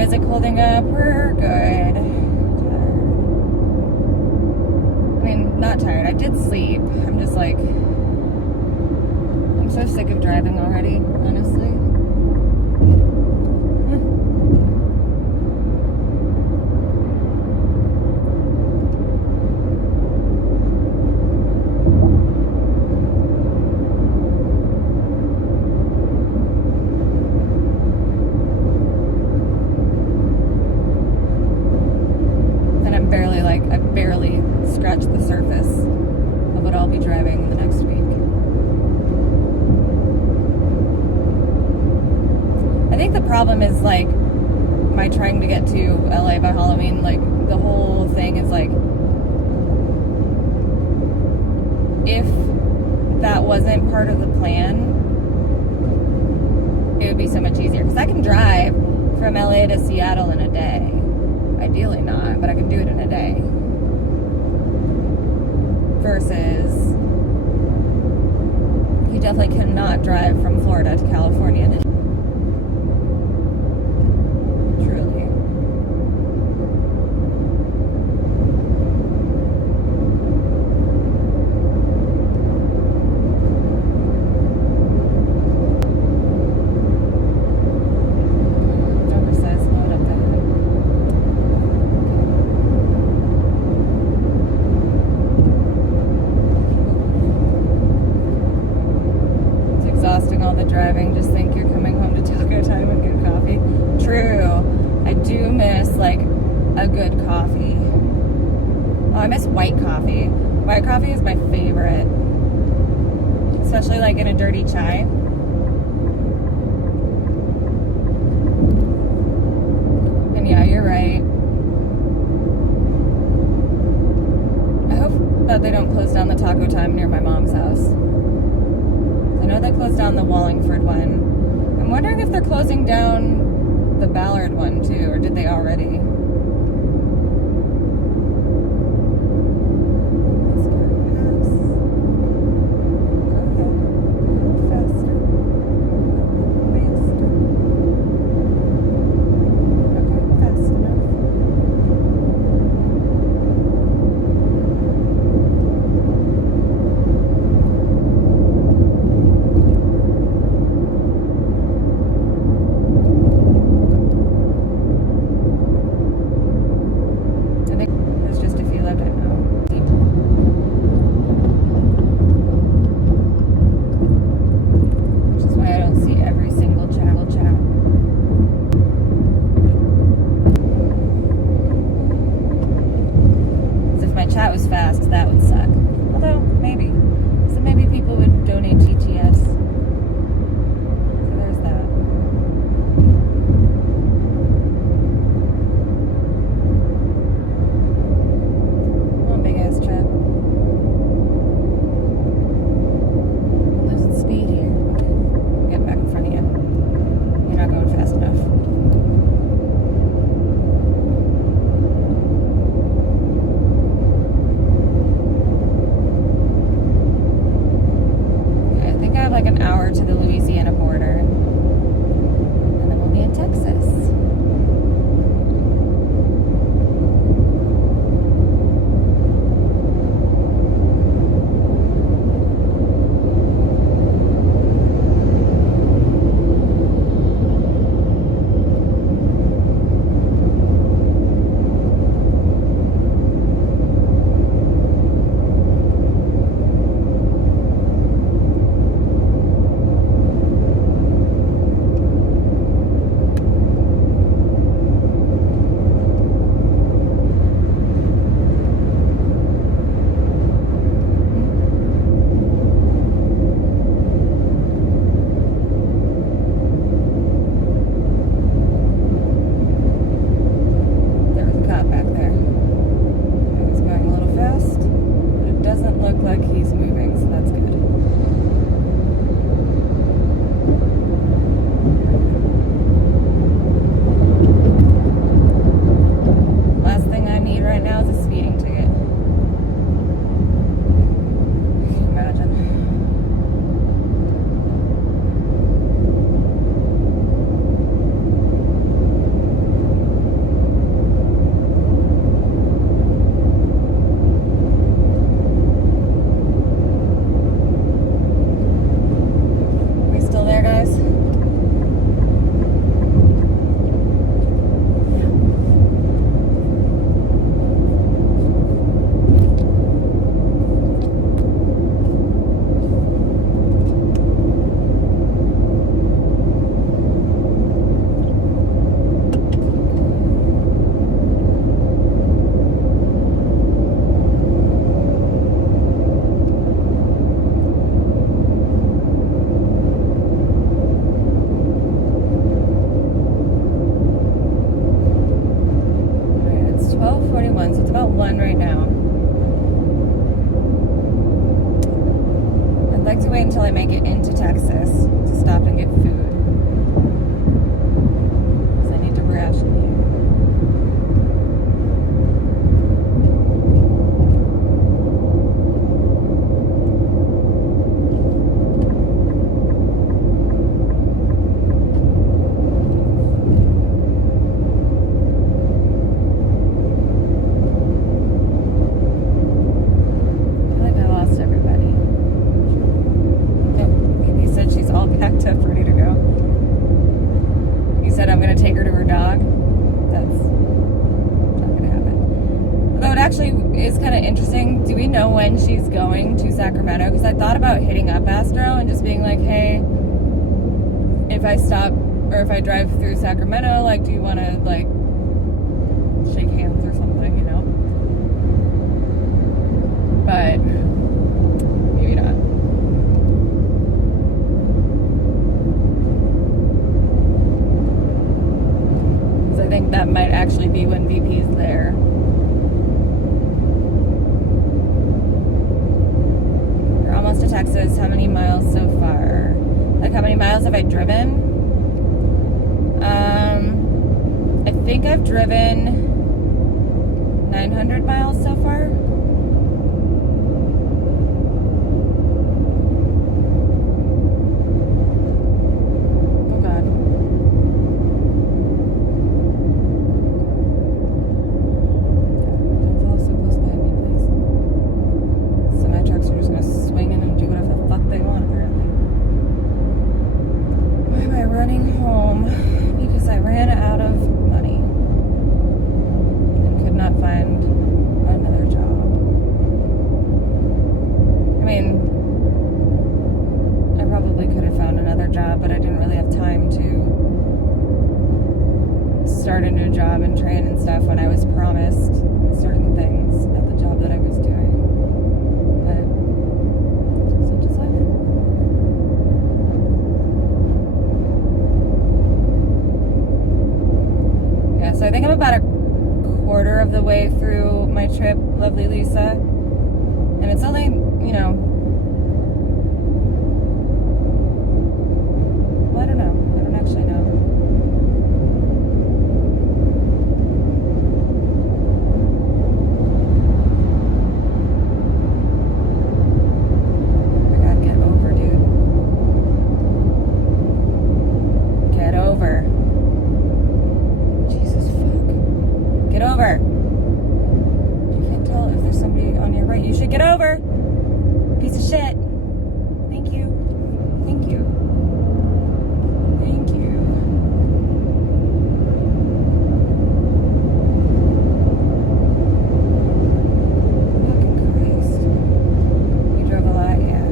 Mizzik holding up? We're good. I mean, not tired. I did sleep. I'm just like, I'm so sick of driving already, honestly. I barely scratched the surface of what I'll be driving the next week. I think the problem is like my trying to get to LA by Halloween, like the whole thing is like, if that wasn't part of the plan, it would be so much easier. Because I can drive from LA to Seattle in a day. Ideally not, but I can do it in a day. Versus, you definitely cannot drive from Florida to California in a day. Truly. All the driving, just think you're coming home to taco time and good coffee. True. I do miss like a good coffee. Oh, I miss white coffee. White coffee is my favorite. Especially like in a dirty chai. And yeah, you're right. I hope that they don't close down the taco time near my mom's house. I know they closed down the Wallingford one. I'm wondering if they're closing down the Ballard one too, or did they already? one right now. I'd like to wait until I make it into Texas to stop and get food. Because I need to ration here. Is kind of interesting. Do we know when she's going to Sacramento? Because I thought about hitting up Astro and just being like, hey, if I stop or if I drive through Sacramento, like, do you want to like shake hands or something, you know? But maybe not. Because I think that might actually be when VP's there. To Texas. How many miles so far? Like, how many miles have I driven? I think I've driven 900 miles so far. Oh God. Don't follow so close behind me, please. Semi trucks are just gonna swing in and do whatever the fuck they want, apparently. Why am I running home? Because I ran out of money and could not find another job. I mean, I probably could have found another job, but I didn't really have time to start a new job and train and stuff when I was promised certain things at the job that I was doing. So I think I'm about a quarter of the way through my trip, lovely Lisa. And it's only, you know, well, I don't know. I don't actually know. I gotta get over, dude. Get over. Get over. You can't tell if there's somebody on your right. You should get over. Piece of shit. Thank you. Thank you. Thank you. Fucking Christ. You drove a lot, yeah.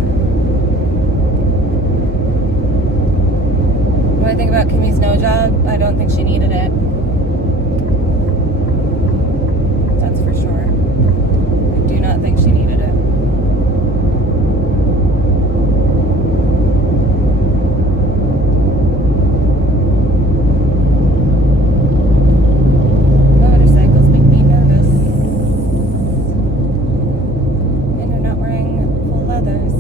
What do I think about Kimmy's no job? I don't think she needed it. For sure. I do not think she needed it. Motorcycles make me nervous. And you're not wearing full leathers.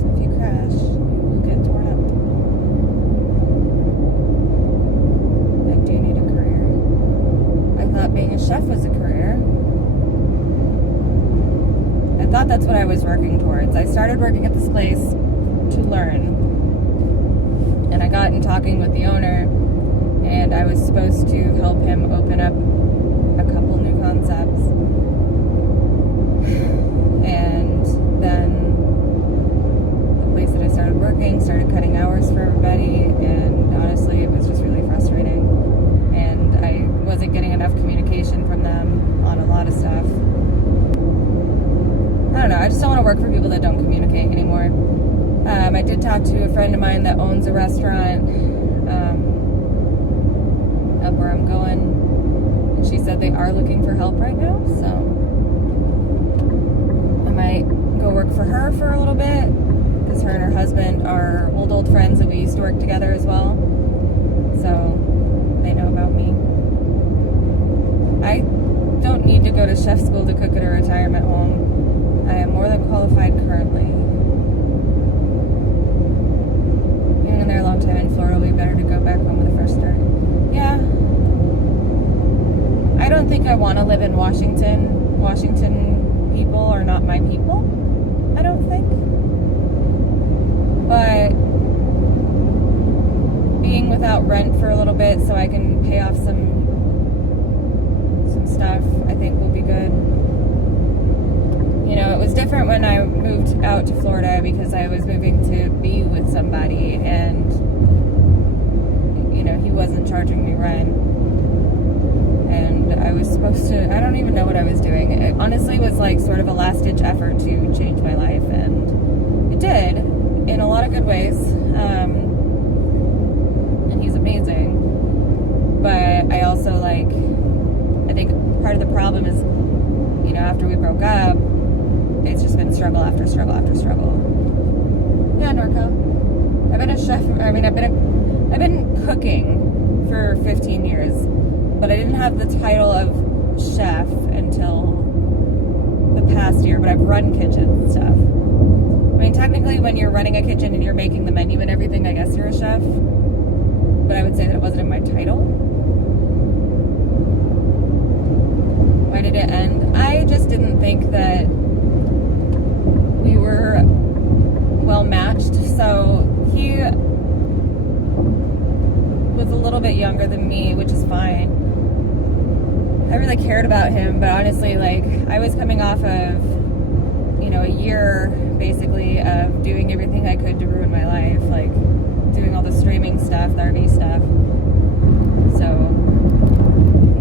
So if you crash, you will get torn up. I do need a career. I thought being a chef was a career. I thought that's what I was working towards. I started working at this place to learn. And I got in talking with the owner, and I was supposed to help him open up a couple new concepts. And then the place that I started working started cutting hours for everybody, and honestly, it was just really frustrating. And I wasn't getting enough communication from them on a lot of stuff. I don't know, I just don't want to work for people that don't communicate anymore. I did talk to a friend of mine that owns a restaurant up where I'm going, and she said they are looking for help right now, so I might go work for her for a little bit, because her and her husband are old friends that we used to work together as well, so they know about me. I don't need to go to chef school to cook at a retirement home. I am more than qualified currently. Even in their long time in Florida, it'll be better to go back home with a fresh start. Yeah. I don't think I want to live in Washington. Washington people are not my people, I don't think. But being without rent for a little bit so I can pay off some stuff, I think will be good. You know, it was different when I moved out to Florida because I was moving to be with somebody and, you know, he wasn't charging me rent. And I was supposed to, I don't even know what I was doing. It honestly was like sort of a last-ditch effort to change my life, and it did in a lot of good ways. And he's amazing. But I also, like, I think part of the problem is, you know, after we broke up, it's just been struggle after struggle after struggle. Yeah, Norco. I've been a chef, I mean, I've been cooking for 15 years, but I didn't have the title of chef until the past year, but I've run kitchens and stuff. I mean, technically when you're running a kitchen and you're making the menu and everything, I guess you're a chef, but I would say that it wasn't in my title. Why did it end? I just didn't think that we were well matched. So he was a little bit younger than me, which is fine. I really cared about him, but honestly, like, I was coming off of, you know, a year basically of doing everything I could to ruin my life, like doing all the streaming stuff, the RV stuff. So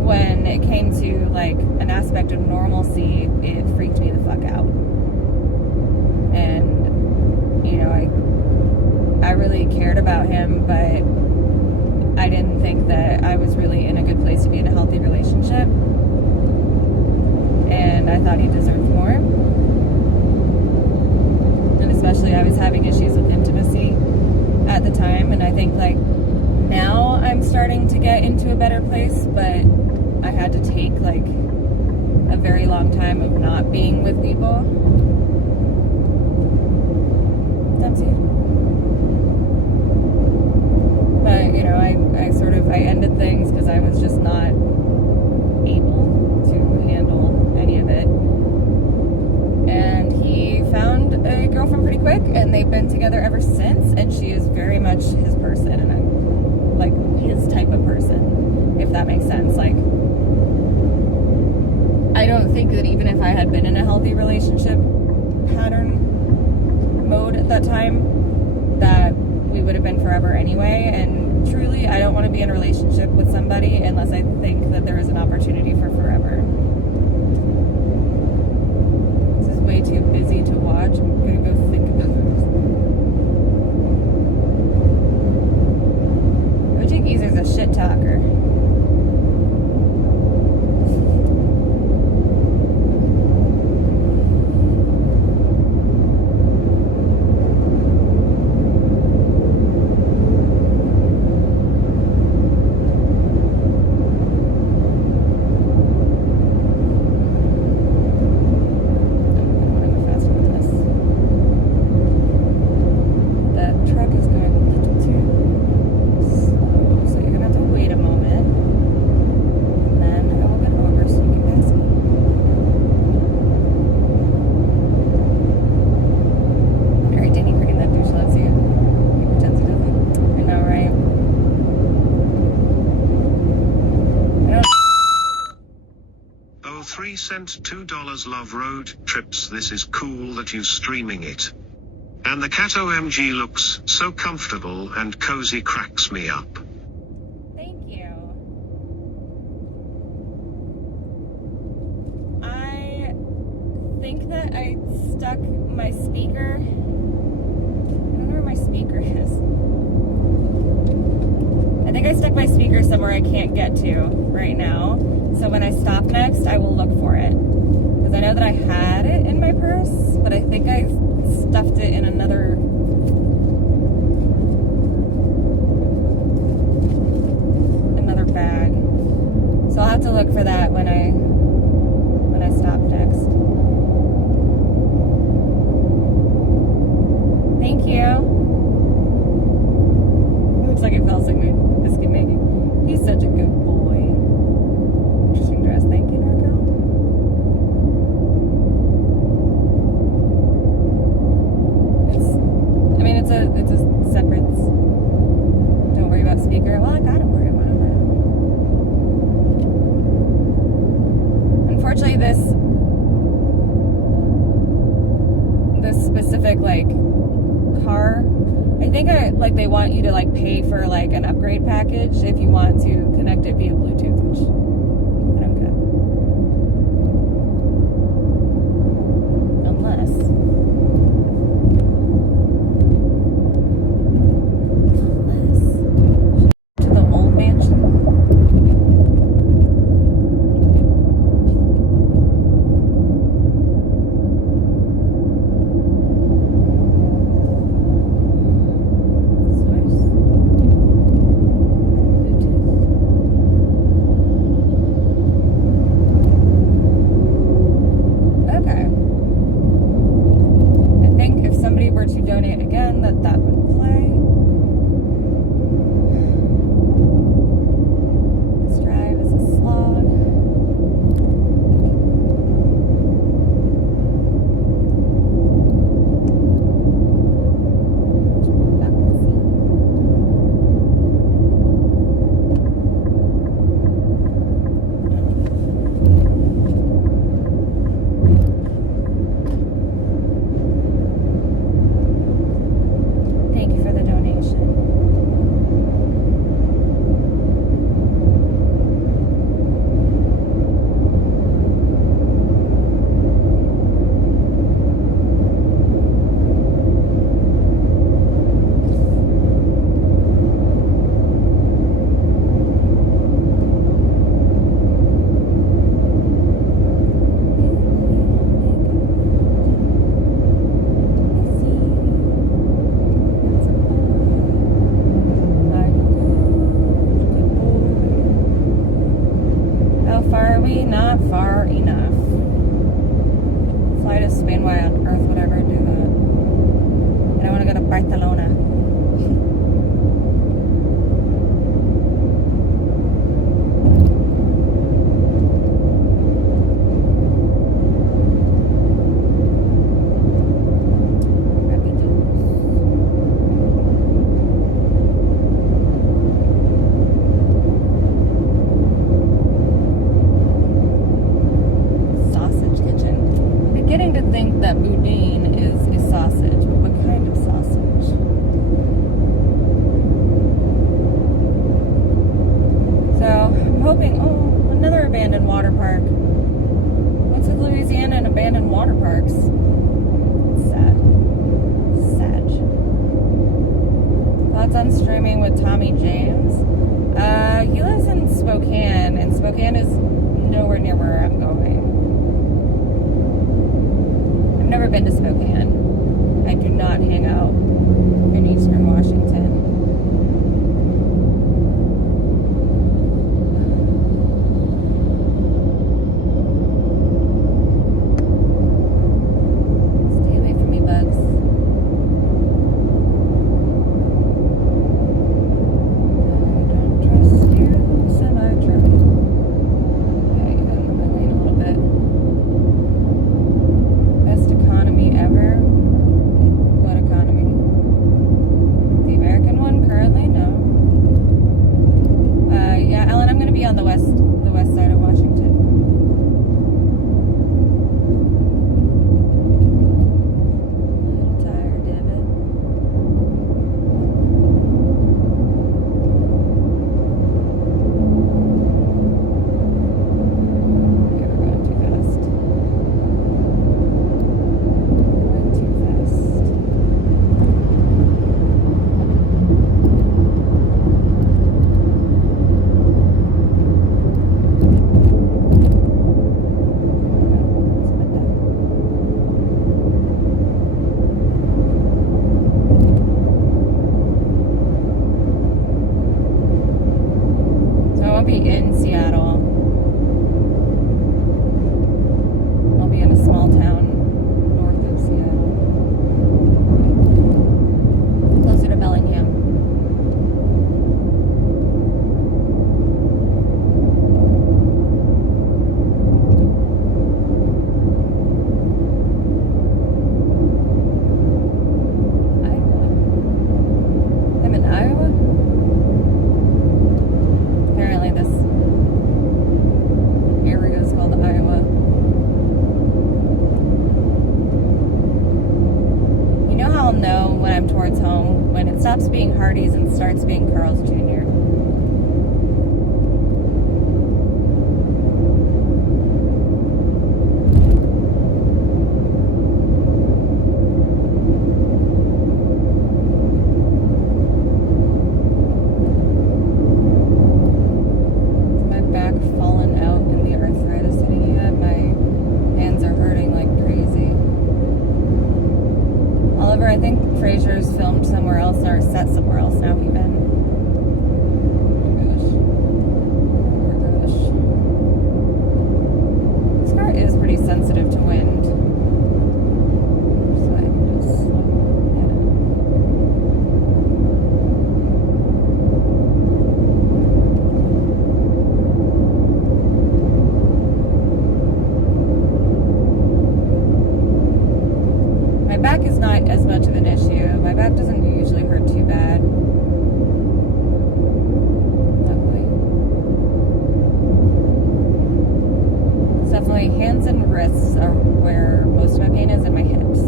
when it came to like an aspect of normalcy, it freaked me the fuck out. And, you know, I really cared about him, but I didn't think that I was really in a good place to be in a healthy relationship. And I thought he deserved more. And especially I was having issues with intimacy at the time. And I think like now I'm starting to get into a better place, but I had to take like a very long time of not being with people. Dempsey. But, you know, I ended things because I was just not able to handle any of it. And he found a girlfriend pretty quick, and they've been together ever since, and she is very much his person, and I'm like his type of person, if that makes sense. Like, I don't think that even if I had been in a healthy relationship pattern mode at that time, that we would have been forever anyway. And truly, I don't want to be in a relationship with somebody unless I think that there is an opportunity for forever. This is way too busy to watch. I'm gonna go think about this. OG Geezer's a shit talker. $3 $2 love road trips. This is cool that you streaming it. And the cat OMG looks so comfortable and cozy, cracks me up. Thank you. I think that I stuck my speaker. I don't know where my speaker is. I think I stuck my speaker somewhere I can't get to right now. So when I stop next, I will look for it. Because I know that I had it in my purse, but I think I stuffed it in another bag. So I'll have to look for that when I looks like he fell asleep biscuit making. He's such a good boy. Interesting dress. Thank you, Narco. It's a separate. Don't worry about speaker. Well, I gotta worry about it. Unfortunately, this specific like car, I think they want you to like pay for like an upgrade package if you want to connect it via Bluetooth, which I don't get. Unless to the old mansion. To donate again, that would play. This drive is a slog. Not far enough. Fly to Spain, why on earth would I ever do that? And I want to go to Barcelona. Think that boudin is sausage, but what kind of sausage? So I'm hoping, another abandoned water park. What's with Louisiana and abandoned water parks? It's sad. Sad. Thoughts on streaming with Tommy James? He lives in Spokane, and Spokane is nowhere near where I'm going. Never been to Spokane. I do not hang out in Eastern Washington. Stay away from me, bugs. I don't trust you, semi-truck. Yeah, you got in my lane a little bit. Best economy ever? What economy? The American one currently? No. Yeah, Ellen, I'm gonna be on the west side of Washington. A little tired, David. Okay, we're going too fast. Be in Seattle. I'll be in a small town north of Seattle, closer to Bellingham. parties and starts being Carl's Jr. I think Frasier's filmed somewhere else or set somewhere else now even. Oh gosh. This car is pretty sensitive to wind. So I can just slow My back is not as much of an issue. My back doesn't usually hurt too bad. Luckily. It's definitely hands and wrists are where most of my pain is, and my hips.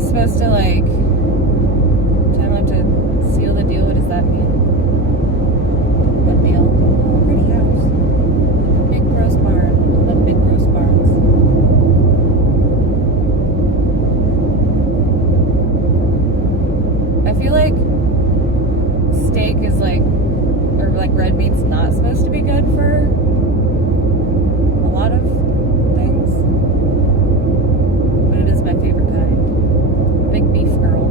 Supposed to like time out to seal the deal. What does that mean? What deal? Oh, pretty house. Big gross barn. I love big gross barns. I feel like steak is like, or like red meat's not supposed to be good for a lot of things, but it is my favorite kind. Big beef girl.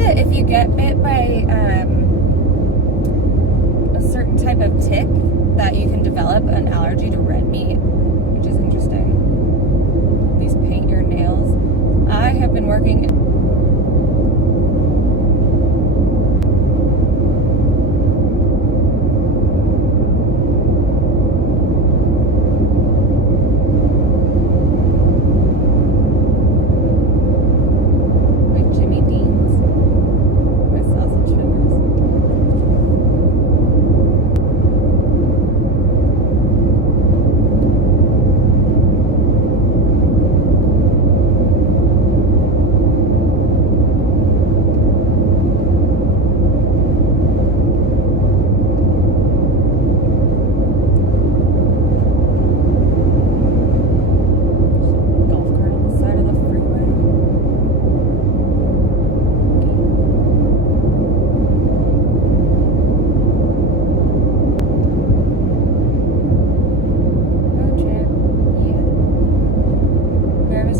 If you get bit by a certain type of tick, that you can develop an allergy to red meat, which is interesting. At least paint your nails. I have been working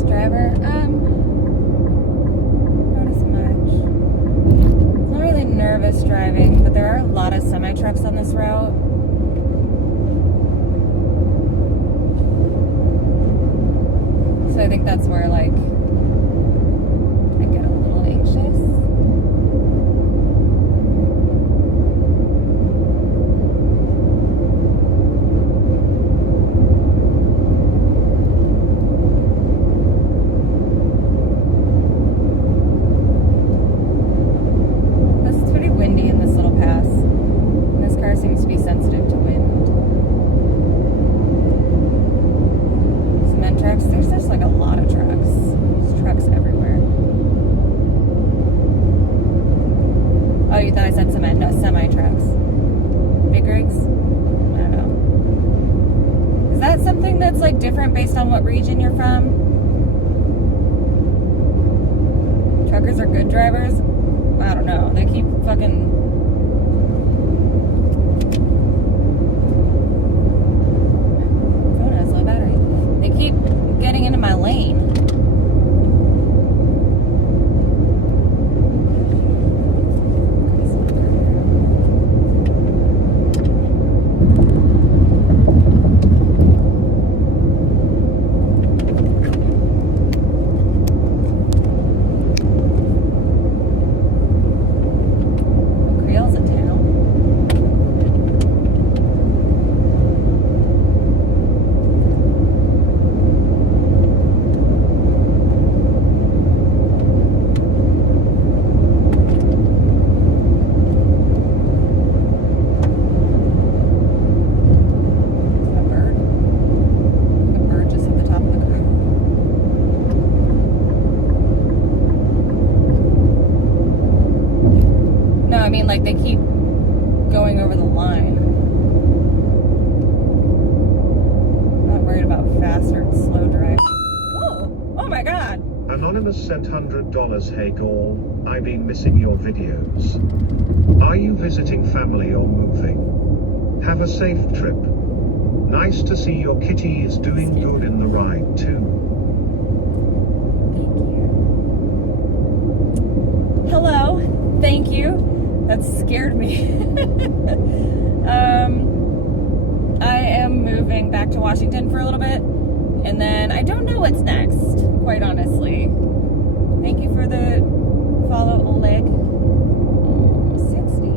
driver. Not as much. It's not really nervous driving, but there are a lot of semi-trucks on this route. So I think that's where, like, I get a little anxious. Seems to be sensitive to wind. Cement trucks. There's just like a lot of trucks. There's trucks everywhere. Oh, you thought I said cement? No, semi-trucks. Big rigs? I don't know. Is that something that's like different based on what region you're from? truckers are good drivers. I don't know. They keep fucking... phone has low battery. They keep getting into my lane. I mean, like, they keep going over the line. I'm not worried about fast or slow drive. Whoa! Oh my god! Anonymous sent $100. Hey Gall, I've been missing your videos. Are you visiting family or moving? Have a safe trip. Nice to see your kitty is doing good in the ride too. Thank you. Hello. Thank you. That scared me. I am moving back to Washington for a little bit, and then I don't know what's next, quite honestly. Thank you for the follow, Oleg. 60.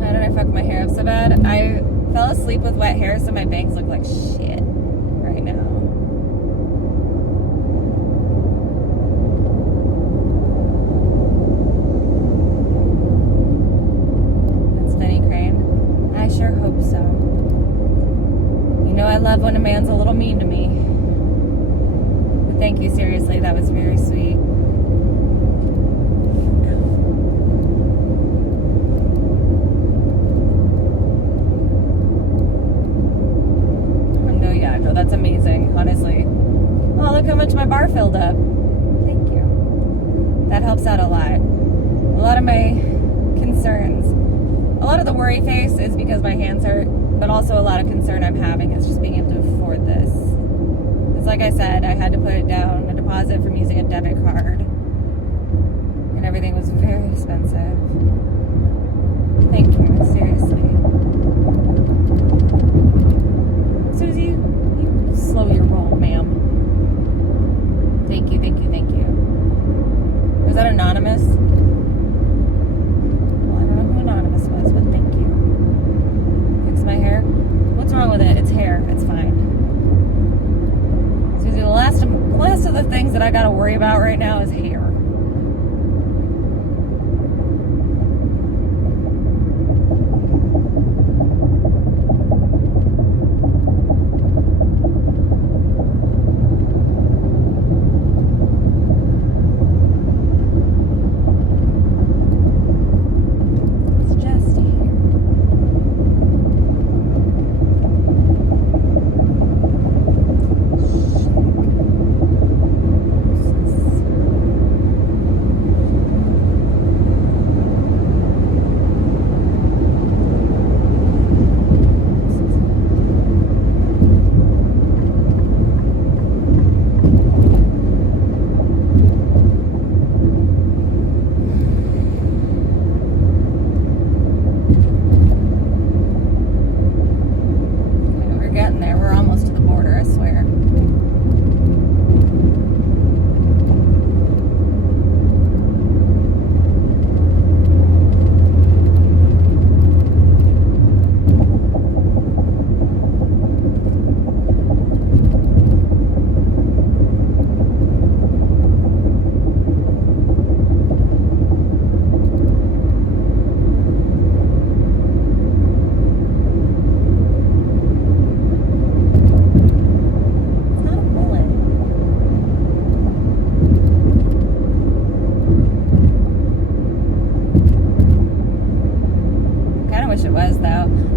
How did I fuck my hair up so bad? I fell asleep with wet hair, so my bangs look like shit right now. I sure hope so. You know I love when a man's a little mean to me. But thank you, seriously, that was very sweet. No, yeah, no, that's amazing, honestly. Oh, look how much my bar filled up. Thank you. That helps out a lot. A lot of my concerns. A lot of the worry face is because my hands hurt, but also a lot of concern I'm having is just being able to afford this. Because like I said, I had to put down a deposit from using a debit card, and everything was very expensive. Thank you, seriously. Susie, you slow your roll, ma'am. Thank you, thank you, thank you. Was that anonymous? Was, but thank you. Fix my hair. What's wrong with it? It's hair. It's fine. Susie, the last of the things that I gotta worry about right now is hair.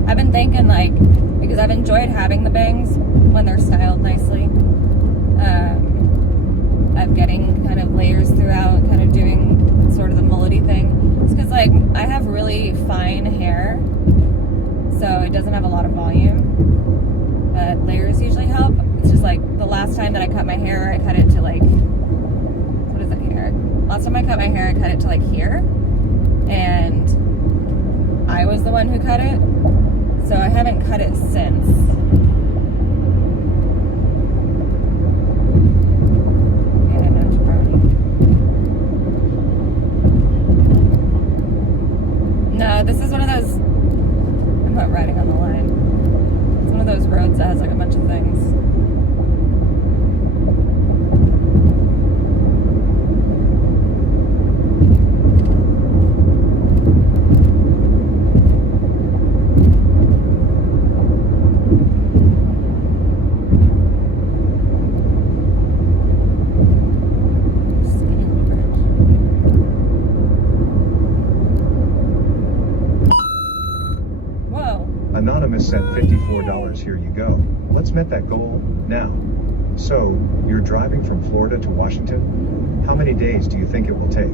I've been thinking, like, because I've enjoyed having the bangs when they're styled nicely. really fine hair, so it doesn't have a lot of volume, but layers usually help. It's just like the last time that I cut my hair, I cut it to like, what is it here? Last time I cut my hair, I cut it to like here, and I was the one who cut it, so I haven't cut it since. Yeah, no, it's brownie. No, this is one of those, I'm not riding on the line. It's one of those roads that has like a bunch of things. Anonymous sent $54. Here you go. Let's met that goal now. So, you're driving from Florida to Washington? How many days do you think it will take?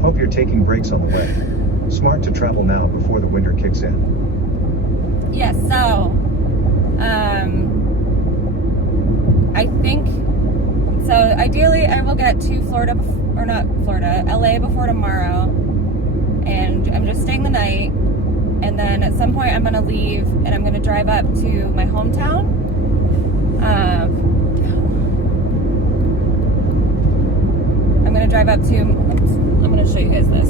Hope you're taking breaks on the way. Smart to travel now before the winter kicks in. Yes, so, I think, so ideally I will get to Florida, or not Florida, LA before tomorrow, and I'm just staying the night. And then at some point I'm going to leave and I'm going to drive up to my hometown. I'm going to drive up to, I'm going to show you guys this.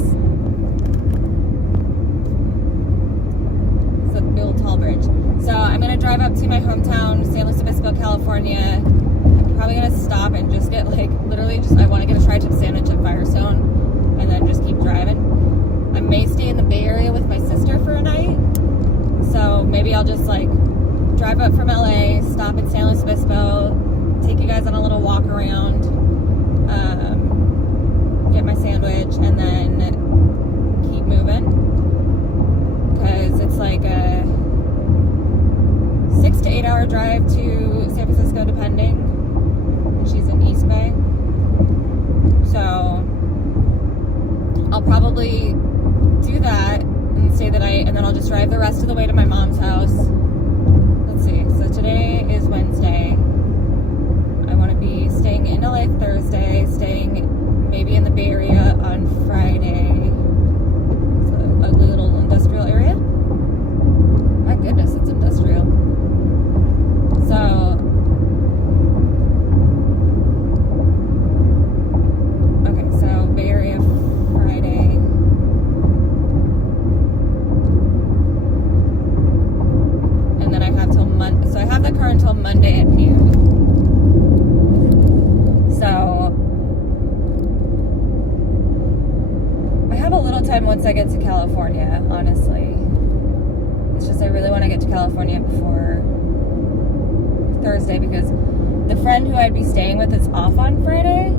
It's a big tall bridge. So I'm going to drive up to my hometown, San Luis Obispo, California. I'm probably going to stop and just get like, literally just, I want to get a tri-tip sandwich at Firestone and then just keep driving. I may stay in the Bay Area with my sister for a night, so maybe I'll just like drive up from LA, stop in San Luis Obispo, take you guys on a little walk around, get my sandwich, and then keep moving, because it's like a 6 to 8 hour drive to San Francisco depending, and she's in East Bay, so I'll probably do that and stay the night, and then I'll just drive the rest of the way to my mom's house. Let's see, so today is Wednesday. I want to be staying in LA Thursday, staying maybe in the Bay Area on Friday. It's an ugly little industrial area. My goodness, it's industrial. So okay, so Bay Area Friday. So I have the car until Monday at noon. So I have a little time once I get to California, honestly. It's just I really want to get to California before Thursday, because the friend who I'd be staying with is off on Friday.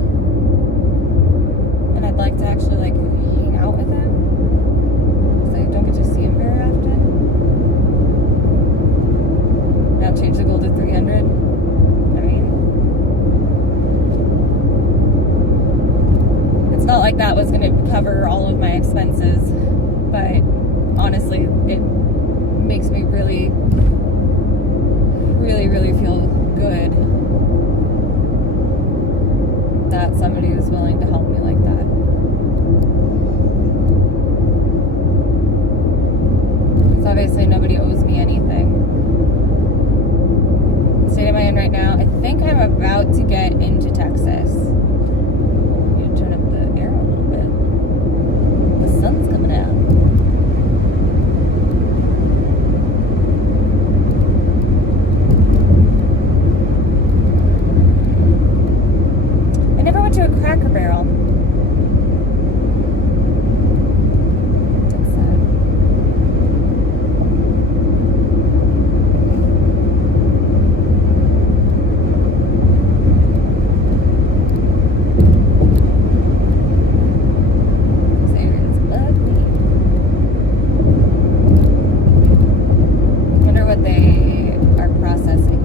And I'd like to actually like hang out with him, because I don't get to see him very often. Now change the goal to 300. I mean, it's not like that was going to cover all of my expenses, but honestly, it makes me really, really, really feel good that somebody was willing to help me like that. Because obviously nobody owes me anything. State am I in right now? I think I'm about to get into Texas. I'm going to turn up the air a little bit. The sun's coming out. I never went to a Cracker Barrel. That's sad.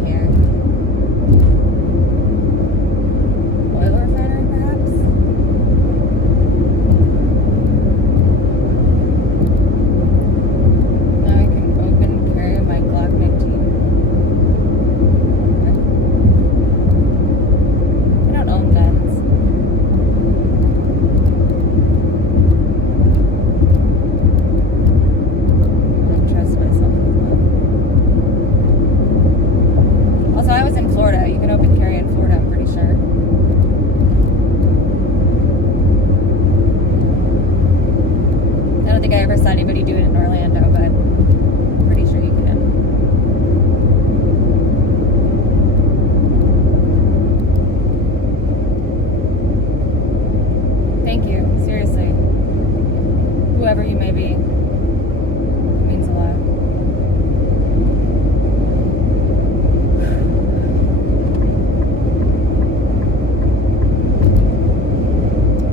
Here. 100 maybe. It means a lot. A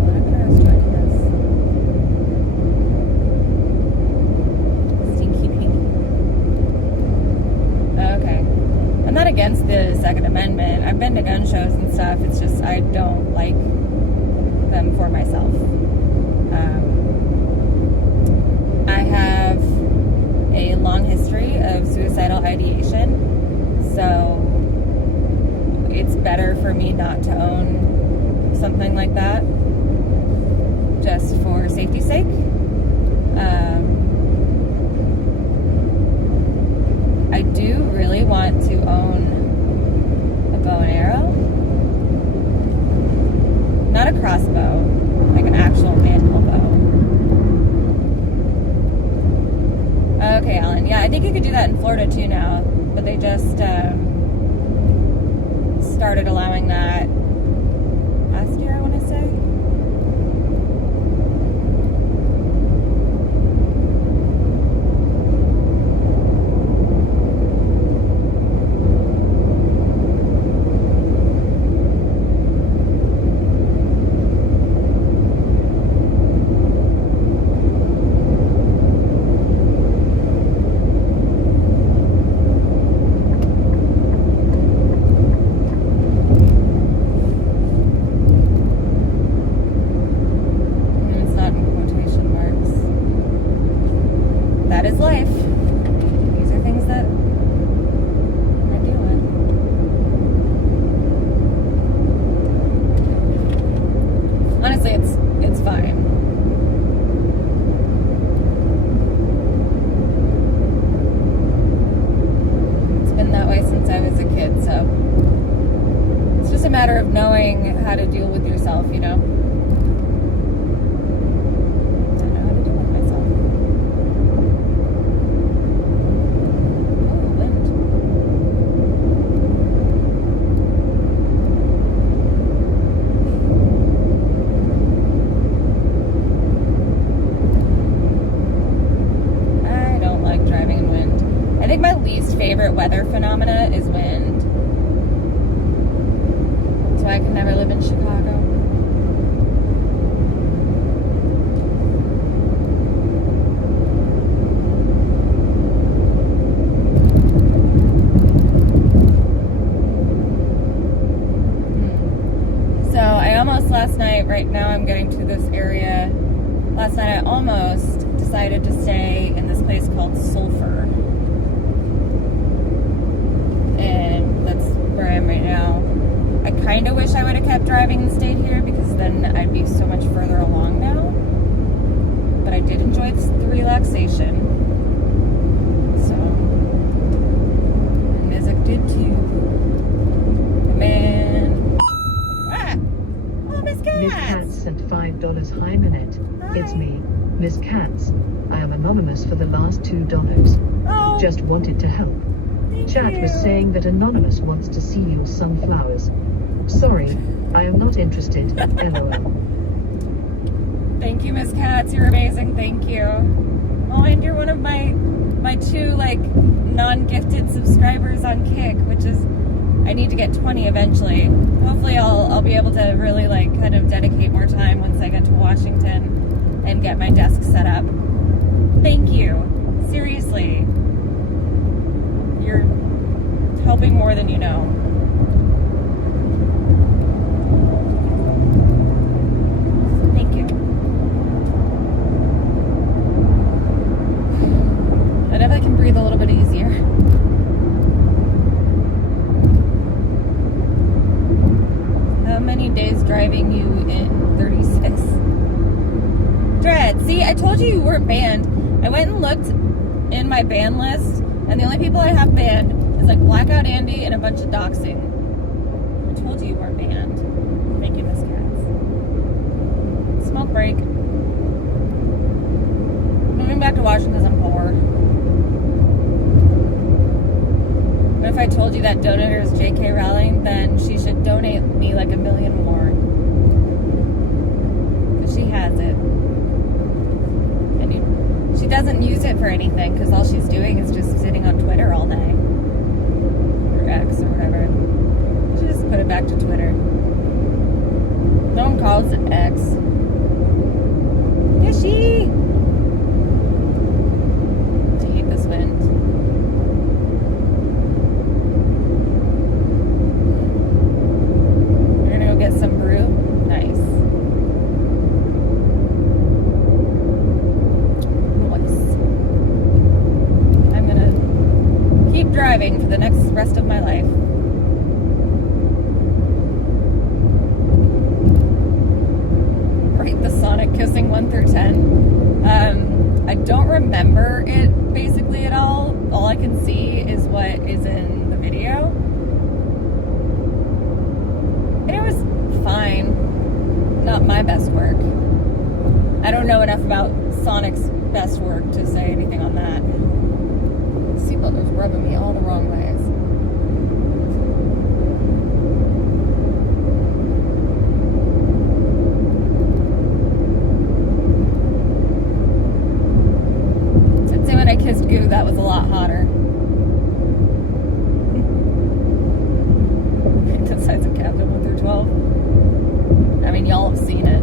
lot of cars joining us. Stinky pinky. Okay. I'm not against the Second Amendment. I've been to gun shows and stuff. It's just I don't like them for myself. I have a long history of suicidal ideation, so it's better for me not to own something like that, just for safety's sake. I do really want to own a bow and arrow. Not a crossbow, like an actual manual bow. Okay, Alan. Yeah, I think you could do that in Florida too now, but they just started allowing that last year, I want to say. That is life. These are things that I deal with. Honestly, it's fine. It's been that way since I was a kid, so it's just a matter of knowing how to deal with yourself, you know? I think my least favorite weather phenomena is wind. That's why I can never live in Chicago. So I almost last night, right now I'm getting to this area. Last night I almost decided to stay in this place called Sulphur. And that's where I am right now. I kind of wish I would have kept driving and stayed here because then I'd be so much further along now. But I did enjoy the relaxation. So, and Mizzik did too. Man. Ah! Oh, Miss Katz! Miss Katz sent $5. Hi, Minette. Hi. It's me, Miss Katz. I am anonymous for the last $2. Oh, Just wanted to help. thank Chat you. was saying that Anonymous wants to see your sunflowers. Sorry, I am not interested. LOL. Thank you, Miss Katz. You're amazing. Thank you. Oh, and you're one of my two like non-gifted subscribers on Kick, which is I need to get 20 eventually. Hopefully, I'll be able to really like kind of dedicate more time once I get to Washington and get my desk set up. Thank you. Seriously, you're helping more than you know. Thank you. I definitely can breathe a little bit easier. How many days driving you in? 36. Dread, see, I told you weren't banned. I went and looked in my ban list, and the only people I have banned is like Blackout Andy and a bunch of doxing. I told you weren't banned. Thank you, Miss Katz. Smoke break. Moving back to Washington because I'm poor. But if I told you that donator is J.K. Rowling, then she should donate me like $1 million more. Because she has it. And doesn't use it for anything because all she's doing is just sitting on Twitter all day. Or X or whatever. She just put it back to Twitter. No one calls it X. Yoshi! I hate this wind. We're gonna go get some brew. Nice. I'm gonna keep driving for the next rest of my life. Rate the Sonic kissing 1 through 10. I don't remember it basically at all. All I can see is what is in the video. And it was fine. Not my best work. I don't know enough about Sonic's best work to say anything on that. The seatbelt was rubbing me all the wrong ways. I'd say when I kissed Goo, that was a lot hotter. The size of Captain 1 through 12. I mean, y'all have seen it.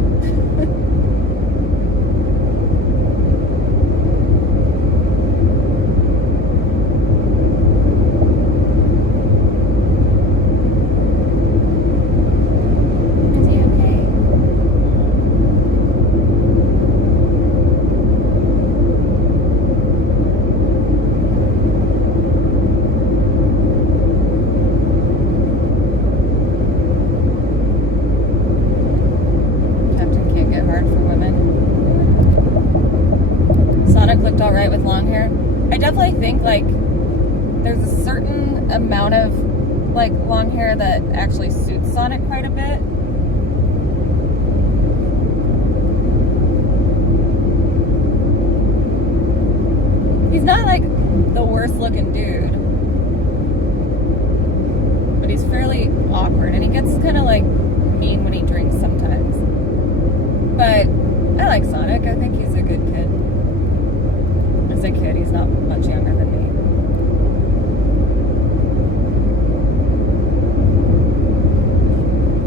All right with long hair. I definitely think like there's a certain amount of like long hair that actually suits Sonic quite a bit. He's not like the worst looking dude, but he's fairly awkward and he gets kind of like mean when he drinks sometimes. But I like Sonic. I think he's a good kid. As a kid, he's not much younger than me.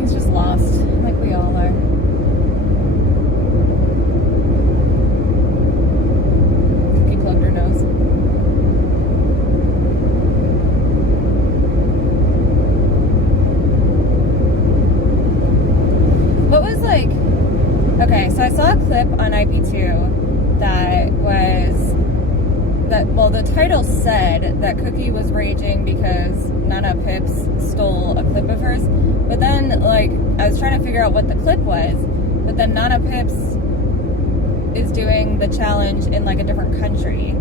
He's just lost, like we all are. Cookie plugged her nose. What was like... Okay, so I saw a clip on IP2 that was... Well, the title said that Cookie was raging because Nana Pips stole a clip of hers. But then, like, I was trying to figure out what the clip was. But then Nana Pips is doing the challenge in, like, a different country.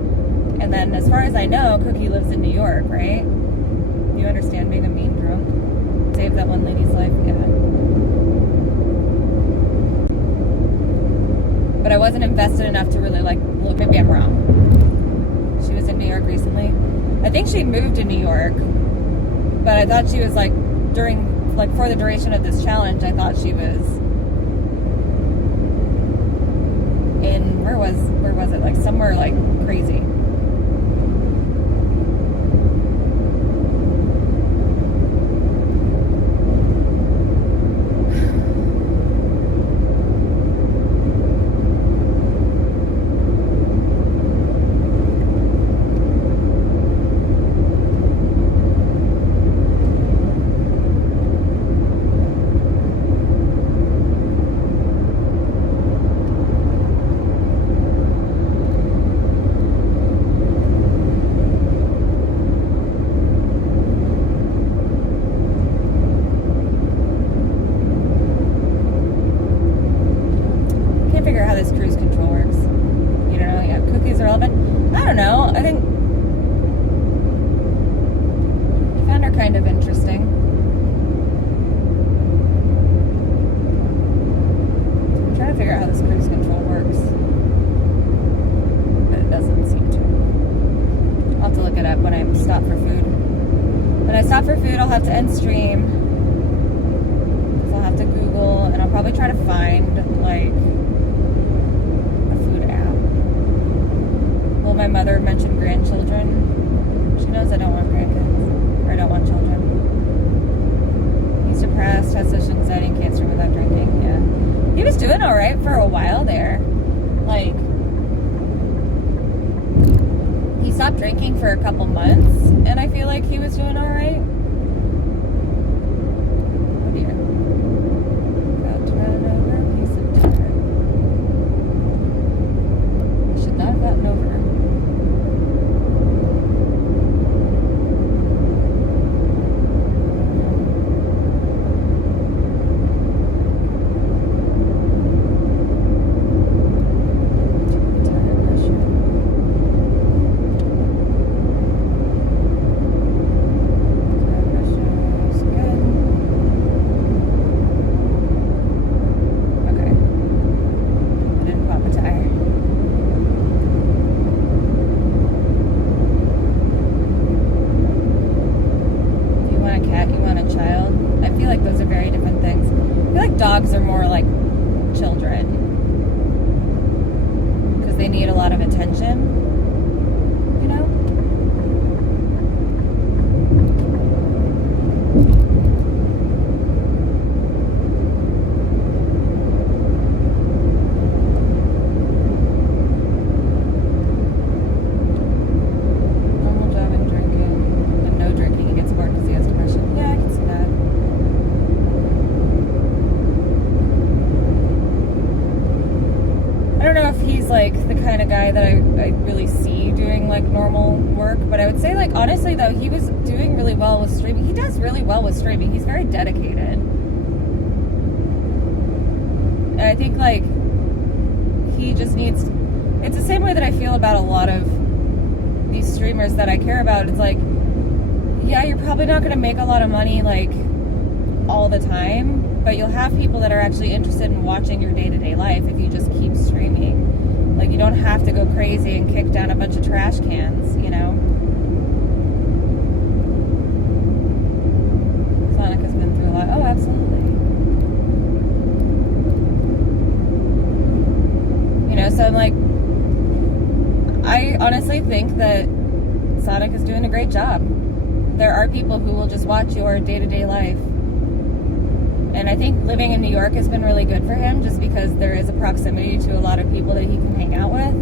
And then, as far as I know, Cookie lives in New York, right? You understand being a mean drunk? Save that one lady's life? Yeah. But I wasn't invested enough to really, like, look. Maybe I'm wrong. She was in New York recently. I think she moved to New York, but I thought she was like for the duration of this challenge, I thought she was in, where was it? Like somewhere like crazy. Kind of interesting. I'm trying to figure out how this cruise control works, but it doesn't seem to. I'll have to look it up when I stop for food. When I stop for food, I'll have to end stream. So I'll have to Google, and I'll probably try to find like a food app. mother mentioned grandchildren. She knows I don't want grandkids, or I don't want children. He's depressed, has social anxiety, and can't start without drinking. Yeah, he was doing all right for a while there. Like, he stopped drinking for a couple months, and I feel like he was doing all right. Oh dear. About to run over a piece of tire. I should not have gotten over. Dogs are more like children because they need a lot of attention, you know? Normal job and drinking, and no drinking, he gets bored because he has depression. Yeah, I can see that. I don't know if he's like the kind of guy that I really see doing like normal work, but I would say, like, honestly though, he was doing really well with streaming. He does really well with streaming. He's very dedicated. And I think like he just needs, it's the same way that I feel about a lot of these streamers that I care about. It's like, yeah, you're probably not going to make a lot of money like all the time, but you'll have people that are actually interested in watching your day-to-day life if you just keep streaming. Like, you don't have to go crazy and kick down a bunch of trash cans, you know? Sonic has been through a lot. Oh, absolutely. You know, so I'm like, I honestly think that Sonic is doing a great job. There are people who will just watch your day-to-day life. And I think living in New York has been really good for him just because there is a proximity to a lot of people that he can hang out with.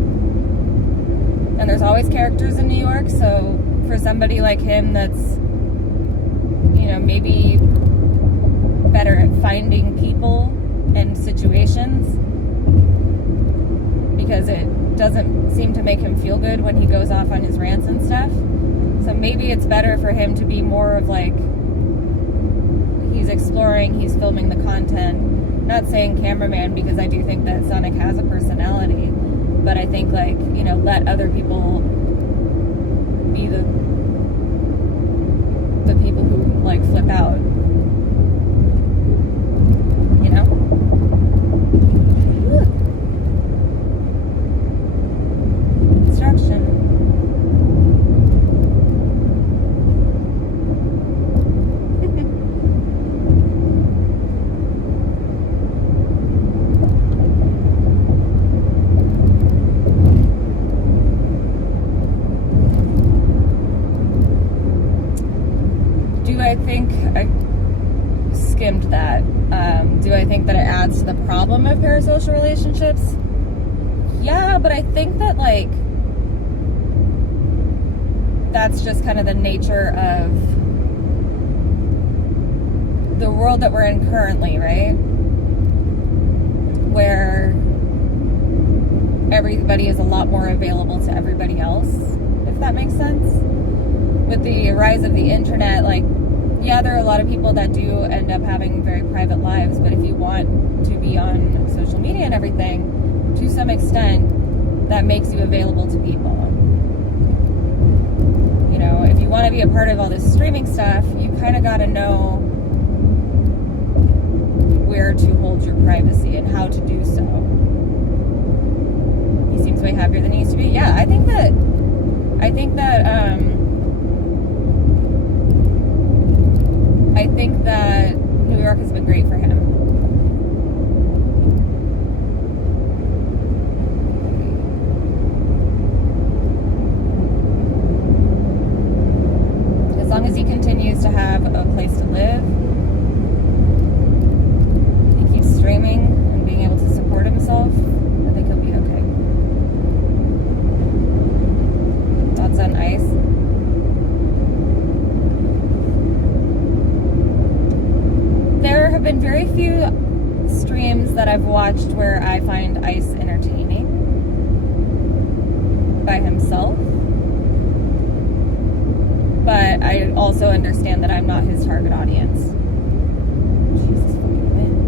And there's always characters in New York, so for somebody like him that's, you know, maybe better at finding people and situations because it doesn't seem to make him feel good when he goes off on his rants and stuff. So maybe it's better for him to be more of like, he's exploring, he's filming the content. Not saying cameraman because I do think that Sonic has a personality, but I think, like, you know, let other people be the people who like flip out, you know? Construction. I think I skimmed that. Do I think that it adds to the problem of parasocial relationships? Yeah, but I think that, like, that's just kind of the nature of the world that we're in currently, right? Where everybody is a lot more available to everybody else, if that makes sense. With the rise of the internet, like, yeah, there are a lot of people that do end up having very private lives, but if you want to be on social media and everything, to some extent, that makes you available to people. You know, if you want to be a part of all this streaming stuff, you kind of got to know where to hold your privacy and how to do so. He seems way happier than he used to be. Yeah, I think that I think that New York has been great for him. streams that I've watched where I find Ice entertaining by himself. But I also understand that I'm not his target audience. Jesus fucking wind.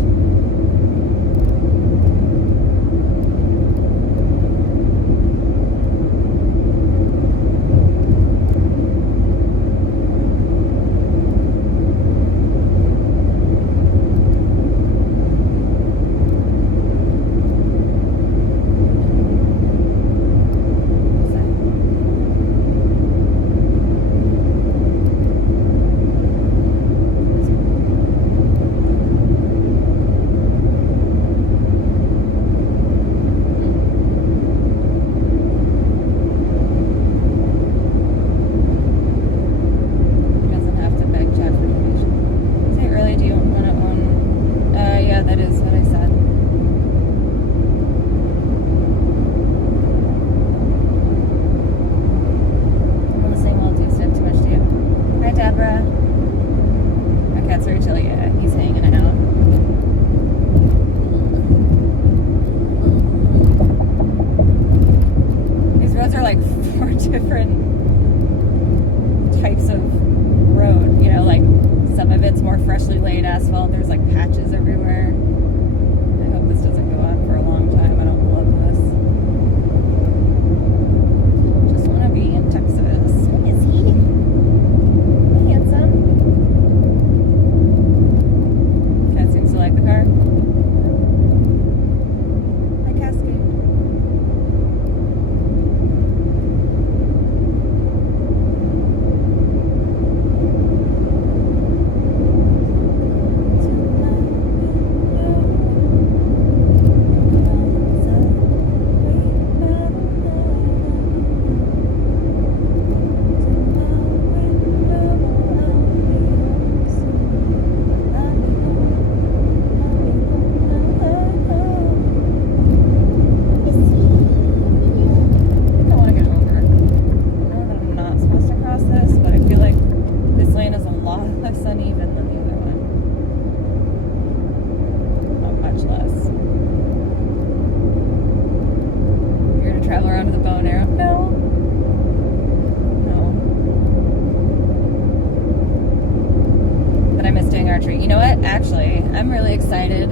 I'm really excited.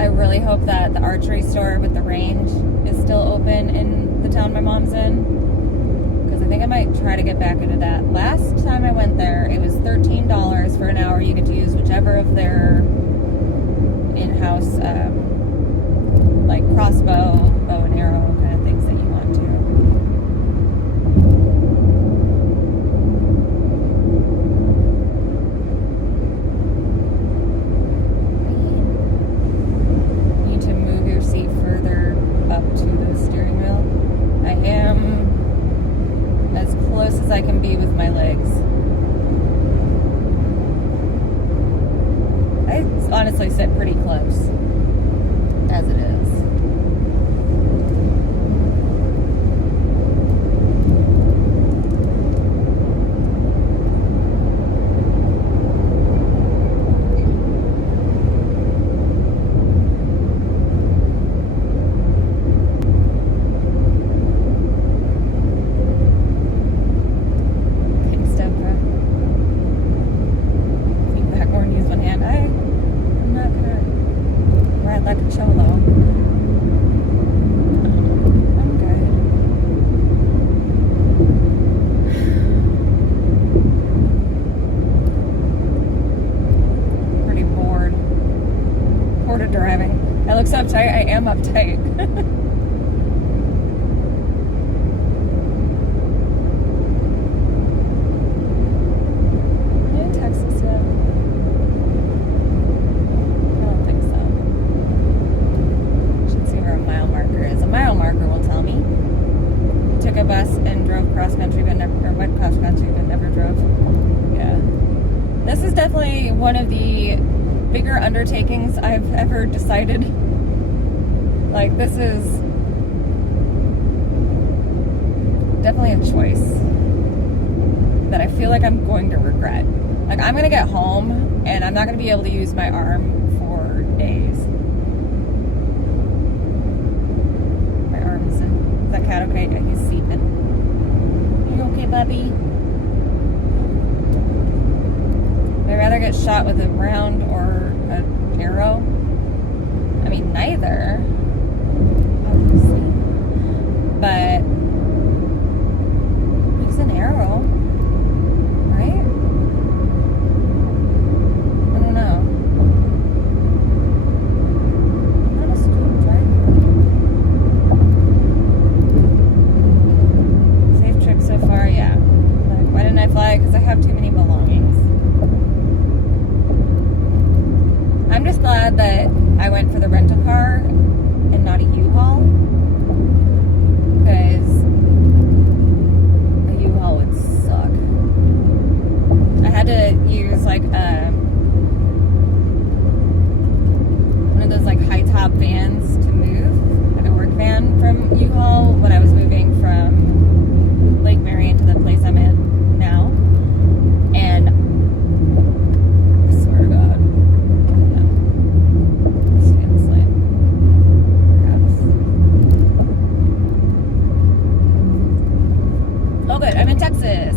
I really hope that the archery store with the range is still open in the town my mom's in, because I think I might try to get back into that. Last time I went there, it was $13 for an hour. You get to use whichever of their in-house like crossbow, bow and arrow kind of things that you want to. I can be with my legs. I honestly sit pretty close as it is. Uptight. I am uptight. In Texas yet? I don't think so. Should see where a mile marker is. A mile marker will tell me. Took a bus and drove cross country, but never, or went cross country, but never drove. Yeah. This is definitely one of the bigger undertakings I've ever decided. Like, this is definitely a choice that I feel like I'm going to regret Like, I'm gonna get home and I'm not gonna be able to use my arm for days. My arm's is that cat okay? Yeah, he's sleeping. You okay, puppy? I'd rather get shot with a round or an arrow. I mean, neither, obviously. But it's an arrow, right? I don't know. Not a screwdriver. Safe trip so far, yeah. Like, why didn't I fly? Because I have too many belongings. I'm just glad that I went for the rental car and not a U-Haul, because a U-Haul would suck. I had to use like one of those like high top vans to move, like a work van from U-Haul when I was moving from Lake Marion to the place I'm at now, and I swear to God. But I'm in Texas.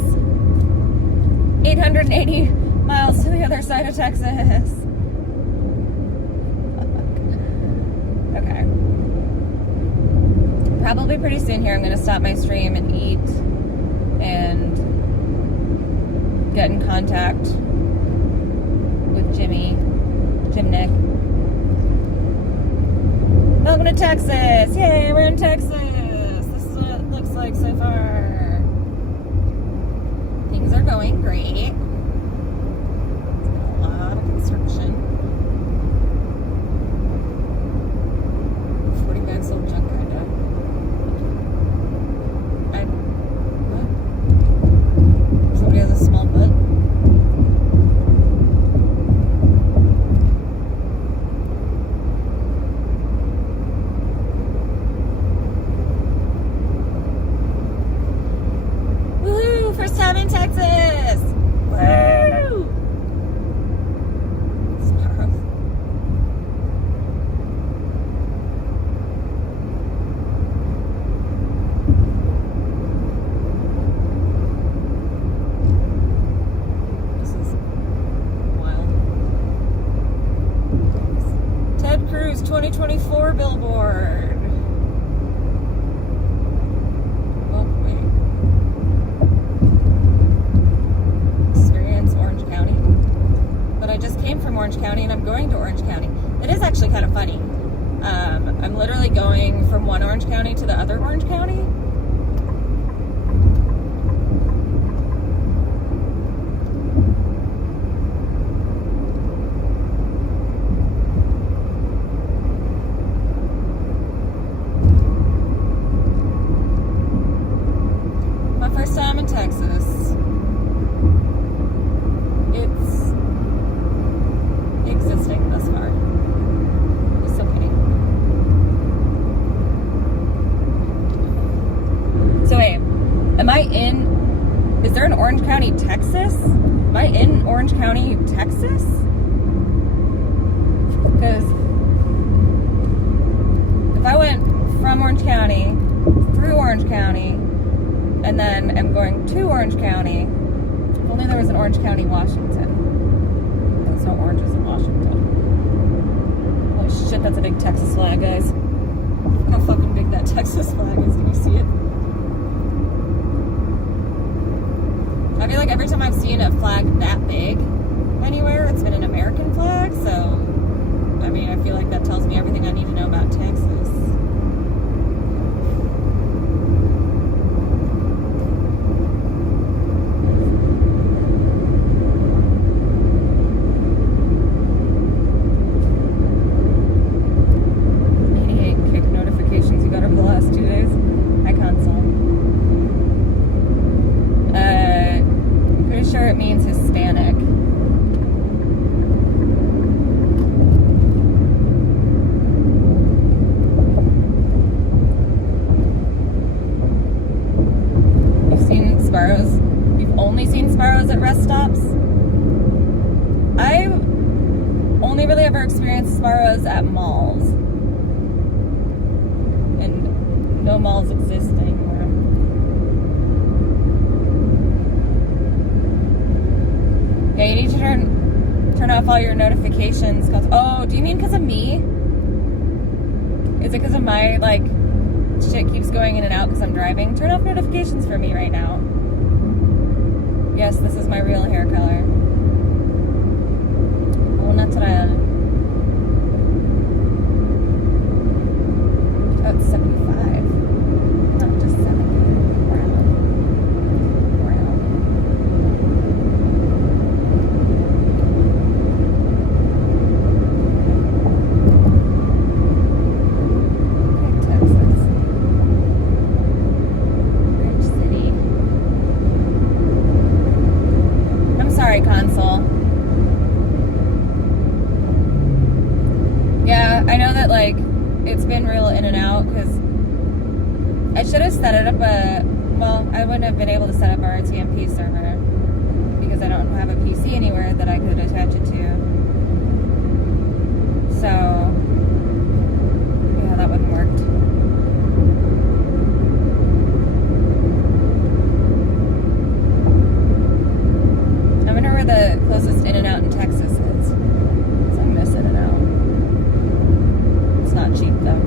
880 miles to the other side of Texas. Okay. Probably pretty soon here I'm going to stop my stream and eat and get in contact with Jim Nick. Welcome to Texas. Yay, we're in Texas. This is what it looks like so far. Things are going great. It's been a lot of construction. 40 bags sold junk kinda. What? Somebody has a small butt. First time in Texas! Woo! Sparrows. This is wild. Ted Cruz 2024 billboard. I just came from Orange County and I'm going to Orange County. It is actually kind of funny. I'm literally going from one Orange County to the other Orange County. My first time in Texas. Existing thus far. It's okay. So wait, is there an Orange County, Texas? Am I in Orange County, Texas? Because if I went from Orange County, through Orange County, and then am going to Orange County, if only there was an Orange County, Washington. There's no oranges in Washington. Holy shit, that's a big Texas flag, guys. Look how fucking big that Texas flag is. Can you see it? I feel like every time I've seen a flag that big anywhere, it's been an American flag, so I mean, I feel like that tells me everything I need to know about Texas. experience Sparrows at malls. And no malls exist anymore. Yeah, you need to turn off all your notifications. Oh, do you mean because of me? Is it because of my, like, shit keeps going in and out because I'm driving? Turn off notifications for me right now. Yes, this is my real hair color. Al natural. Oh, it's 75. Not just 70. Brown. Okay, Texas. Bridge City. I'm sorry, console. Yeah, I know that, like, it's been real in and out because I should have set it up well, I wouldn't have been able to set up our TMP server because I don't have a PC anywhere that I could attach it to. So, yeah, that wouldn't work. I wonder where the closest In-N-Out in Texas is. So I miss In-N-Out. It's not cheap though.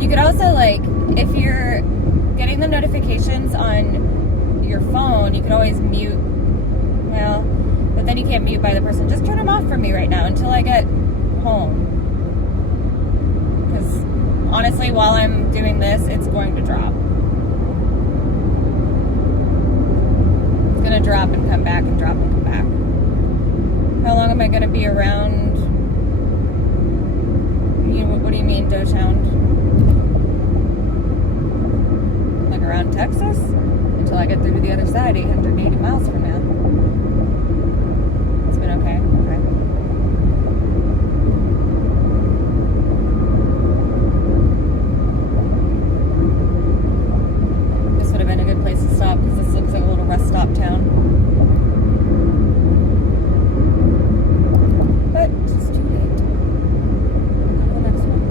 You could also, like, if you're getting the notifications on your phone, you could always mute. Well, but then you can't mute by the person. Just turn them off for me right now until I get home. Because honestly, while I'm doing this, it's going to drop. It's going to drop and come back and drop and come back. How long am I going to be around? What do you mean, Dogehound? Like around Texas? Until I get through to the other side, 880 miles from now. It's been okay. Okay. This would have been a good place to stop because this looks like a little rest stop town. But it's too late. Go to the next one.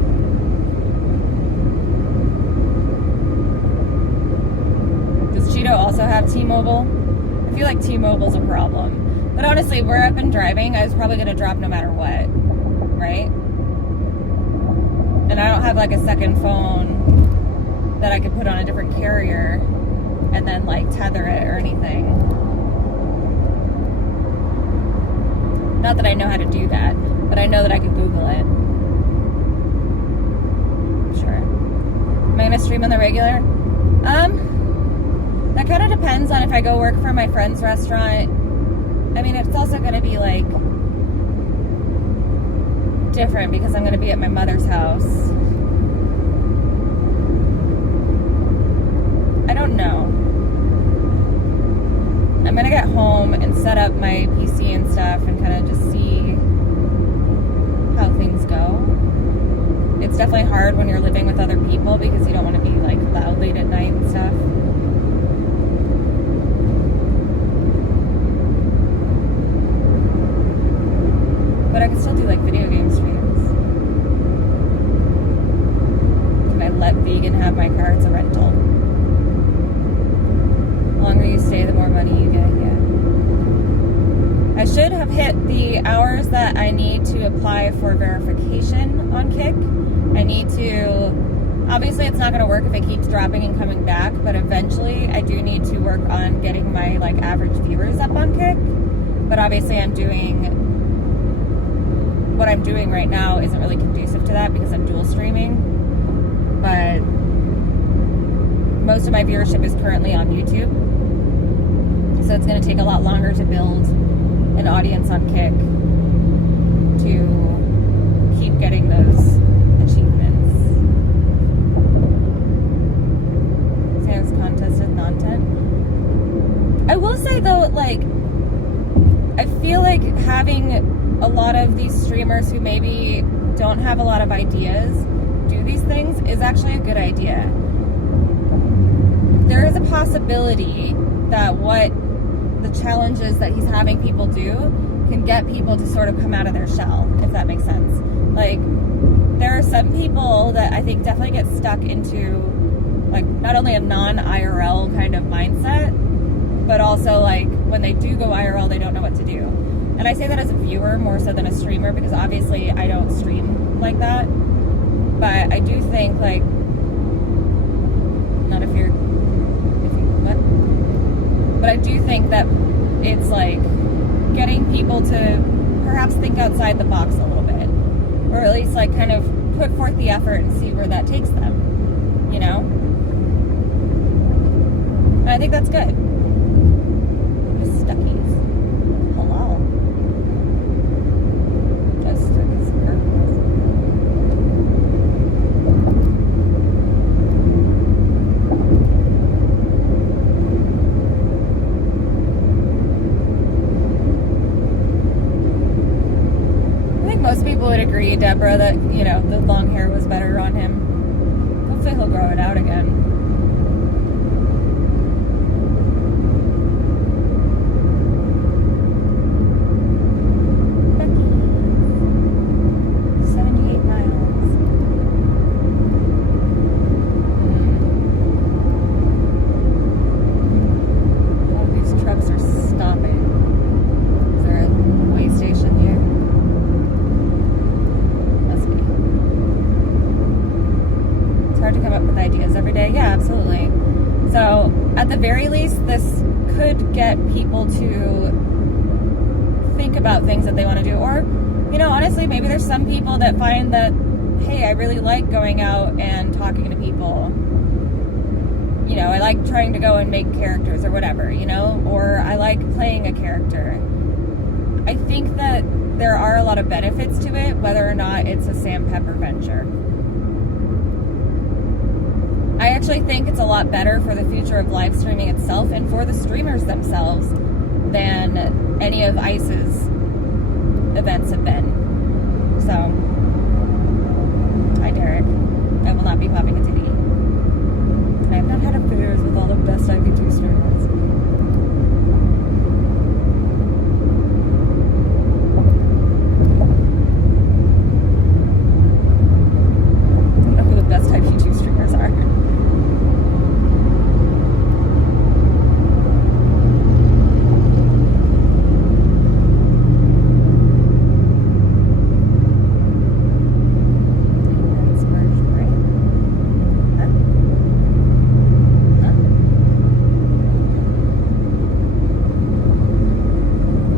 Does Cheeto also have T-Mobile? I feel like T-Mobile's a problem. But honestly, where I've been driving, I was probably going to drop no matter what. Right? And I don't have like a second phone that I could put on a different carrier and then like tether it or anything. Not that I know how to do that, but I know that I could Google it. Sure. Am I gonna stream on the regular? That kind of depends on if I go work for my friend's restaurant. I mean, it's also gonna be like different because I'm gonna be at my mother's house. I don't know. I'm gonna get home and set up my PC and stuff and kind of just see how things go. It's definitely hard when you're living with other people because you don't want to be like loud late at night and stuff. But I can still do like video game streams. Can I let vegan have my car? It's a rental. The longer you stay, the more money you get, yeah. I should have hit the hours that I need to apply for verification on Kick. I need to, obviously it's not going to work if it keeps dropping and coming back, but eventually I do need to work on getting my like average viewers up on Kick. But obviously what I'm doing right now isn't really conducive to that because I'm dual streaming. But most of my viewership is currently on YouTube. So it's going to take a lot longer to build an audience on Kick to keep getting those achievements. Sans contest with non-tent. I will say though, like, I feel like having a lot of these streamers who maybe don't have a lot of ideas do these things is actually a good idea. There is a possibility that what the challenges that he's having people do can get people to sort of come out of their shell, if that makes sense. Like, there are some people that I think definitely get stuck into, like, not only a non-IRL kind of mindset, but also, like, when they do go IRL, they don't know what to do. And I say that as a viewer more so than a streamer, because obviously I don't stream like that. But I do think, like, not if you, what? But I do think that it's, like, getting people to perhaps think outside the box a little bit. Or at least, like, kind of put forth the effort and see where that takes them, you know? And I think that's good. Just stuckies. Hello. Just stuckies. Most people would agree, Deborah, that, you know, the long hair was better on him. Hopefully he'll grow it out again. Becky. 78 miles. All these trucks are stopping. Is there a way station here? Hard to come up with ideas every day. Yeah, absolutely. So at the very least, this could get people to think about things that they want to do. Or, you know, honestly, maybe there's some people that find that, hey, I really like going out and talking to people. You know, I like trying to go and make characters or whatever, you know, or I like playing a character. I think that there are a lot of benefits to it, whether or not it's a Sam Pepper venture. I actually think it's a lot better for the future of live streaming itself and for the streamers themselves than any of ICE's events have been. So, hi Derek. I will not be popping a titty. I have not had affairs with all the best IP2 streamers. I don't know who the best IP2 streamers are.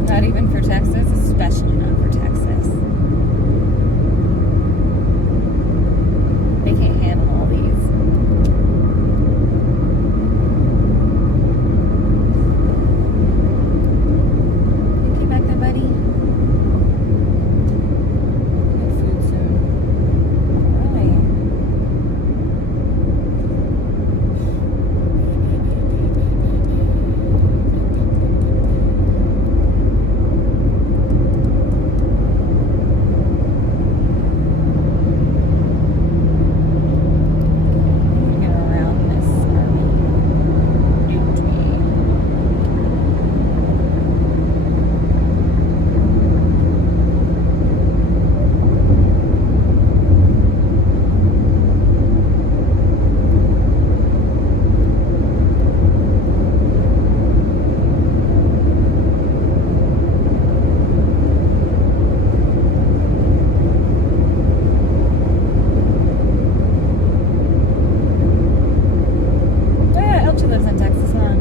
Not even for Texas, especially not for Texas. They can't handle all these. You get back there, buddy. Get food soon. Really? Get around this army. Duped me. Oh yeah, Elchi lives in Texas, huh?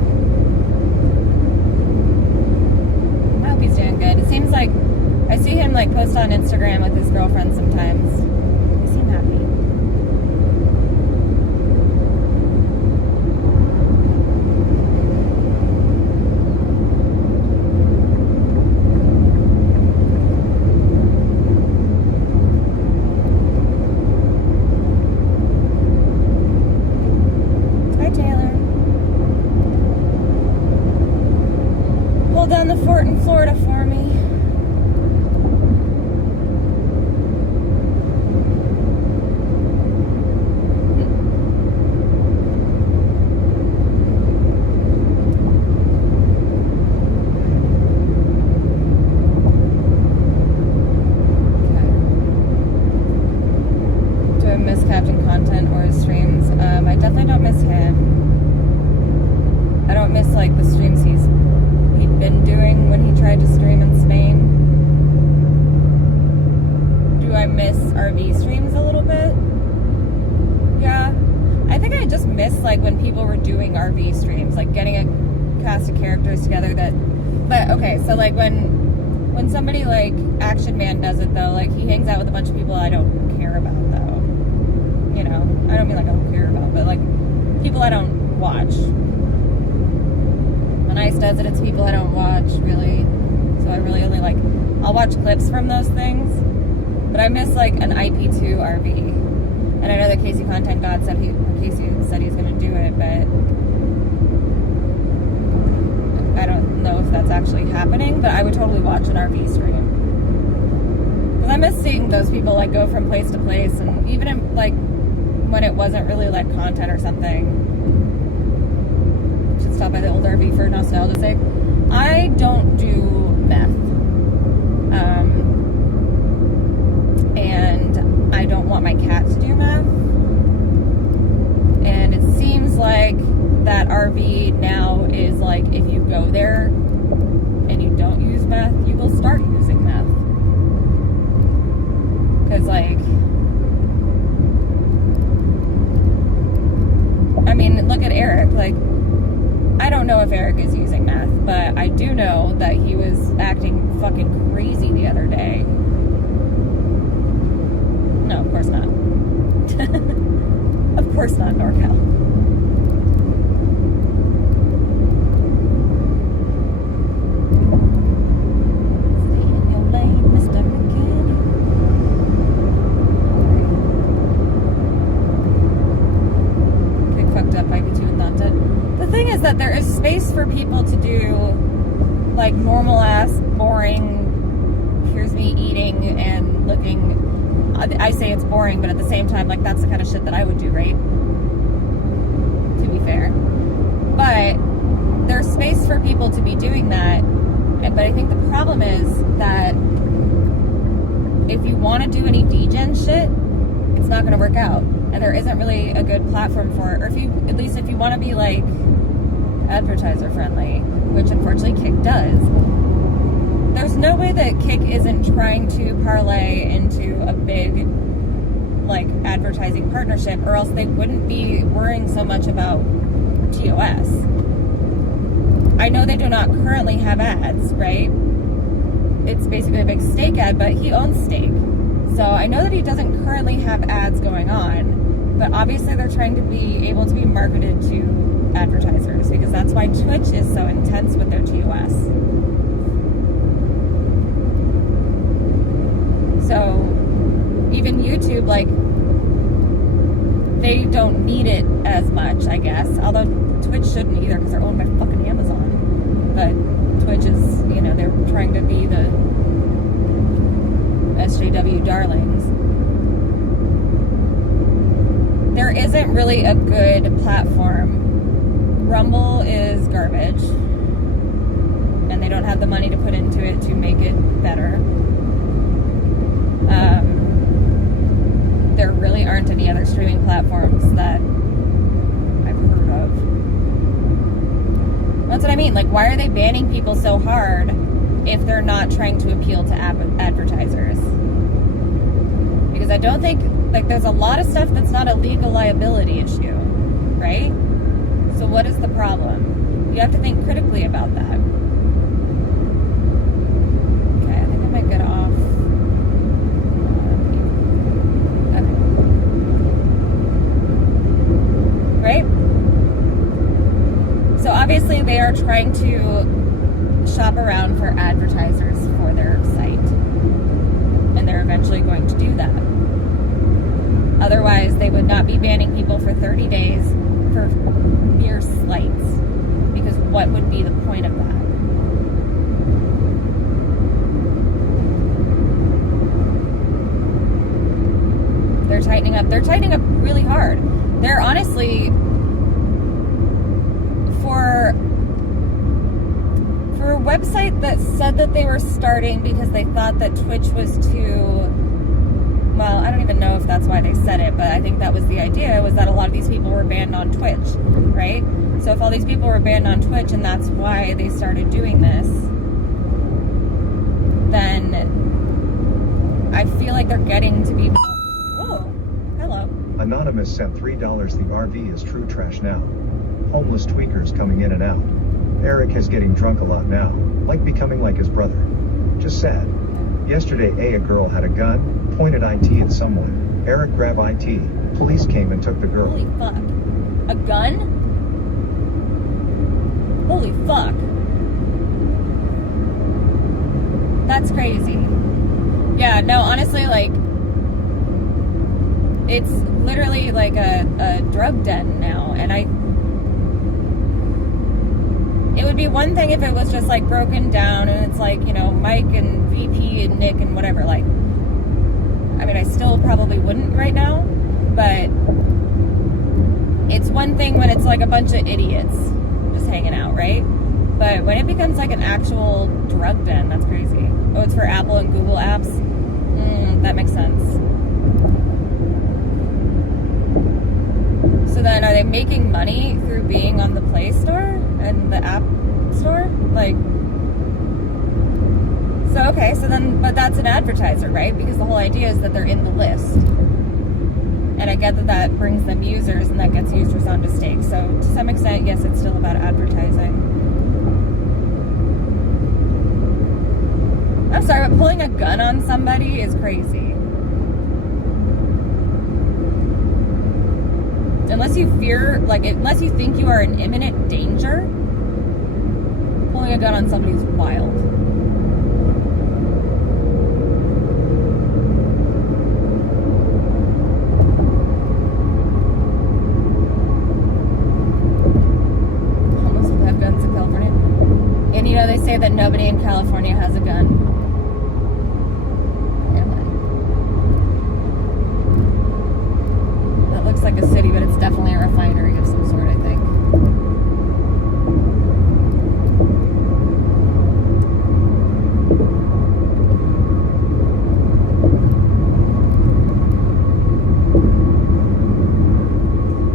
I hope he's doing good. It seems like I see him like post on Instagram with his girlfriend sometimes. They seem happy. Hi Taylor. Hold down the fort in Florida for me. definitely don't miss him. I don't miss like the streams he'd been doing when he tried to stream in Spain. Do I miss RV streams a little bit? Yeah. I think I just miss like when people were doing RV streams, like getting a cast of characters together but okay, so like when somebody like Action Man does it though, like he hangs out with a bunch of people I don't care about though. You know, I don't mean like I don't care about, but like people I don't watch. When Ice does it, it's people I don't watch really. So I really only like, I'll watch clips from those things. But I miss like an IP2 RV. And I know that Casey Content God said Casey said he's gonna do it, but I don't know if that's actually happening, but I would totally watch an RV stream. Because I miss seeing those people like go from place to place, and even in, like when it wasn't really like content or something. Should stop by the old RV for nostalgia's sake. I don't do meth. And I don't want my cat to do meth. And it seems like that RV now is like, if you go there and you don't use meth, you will start using meth. Because like, I mean, look at Eric. Like, I don't know if Eric is using meth, but I do know that he was acting fucking crazy the other day. No, of course not. Of course not, NorCal. Stay in your lane, Mr. McKinney. Big fucked up IP2 and Dante. The thing is that there is space for people to do like normal ass, boring, here's me eating and looking. I say it's boring, but at the same time, like that's the kind of shit that I would do, right? To be fair. But there's space for people to be doing that. But I think the problem is that if you want to do any degen shit, it's not going to work out. And there isn't really a good platform for it. Or if you, at least if you want to be like advertiser friendly, which unfortunately Kick does, there's no way that Kick isn't trying to parlay into a big like advertising partnership, or else they wouldn't be worrying so much about TOS. I know they do not currently have ads, right? It's basically a big steak ad, but he owns steak. So I know that he doesn't currently have ads going on, but obviously they're trying to be able to be marketed to advertisers, because that's why Twitch is so intense with their TOS. So even YouTube, like, they don't need it as much, I guess. Although Twitch shouldn't either, because they're owned by fucking Amazon. But Twitch is, you know, they're trying to be the SJW darlings. There isn't really a good platform. Rumble is garbage. And they don't have the money to put into it to make it better. There really aren't any other streaming platforms that I've heard of. That's what I mean. Like, why are they banning people so hard if they're not trying to appeal to advertisers? Because I don't think, like, there's a lot of stuff that's not a legal liability issue, right? So what is the problem? You have to think critically about that. Okay, I think I might get off. Right? So obviously they are trying to shop around for advertisers for their site. And they're eventually going to do that. Otherwise, they would not be banning people for 30 days for mere slights. Because what would be the point of that? They're tightening up. They're tightening up really hard. They're honestly, for a website that said that they were starting because they thought that Twitch was too well, I don't even know if that's why they said it, but I think that was the idea, was that a lot of these people were banned on Twitch, right? So if all these people were banned on Twitch and that's why they started doing this, then I feel like they're getting to be... Whoa, hello. Anonymous sent $3. The RV is true trash now. Homeless tweakers coming in and out. Eric is getting drunk a lot now, like becoming like his brother. Just sad. Yesterday a girl had a gun, pointed IT at someone. Eric grabbed IT. Police came and took the girl. Holy fuck. A gun? Holy fuck. That's crazy. Yeah, no, honestly, like, it's literally like a drug den now, and it would be one thing if it was just like broken down and it's like, you know, Mike and VP and Nick and whatever, like, I mean, I still probably wouldn't right now, but it's one thing when it's like a bunch of idiots just hanging out, right? But when it becomes like an actual drug den, that's crazy. Oh, it's for Apple and Google apps? That makes sense. So then are they making money through being on the Play Store and the App Store? Like, so okay, so then, but that's an advertiser, right? Because the whole idea is that they're in the list. And I get that that brings them users and that gets users onto stake. So to some extent, yes, it's still about advertising. I'm sorry, but pulling a gun on somebody is crazy. Unless you fear, like, unless you think you are in imminent danger, pulling a gun on somebody is wild. Homeless people have guns in California. And you know, they say that nobody in California has a gun. Like a city, but it's definitely a refinery of some sort, I think.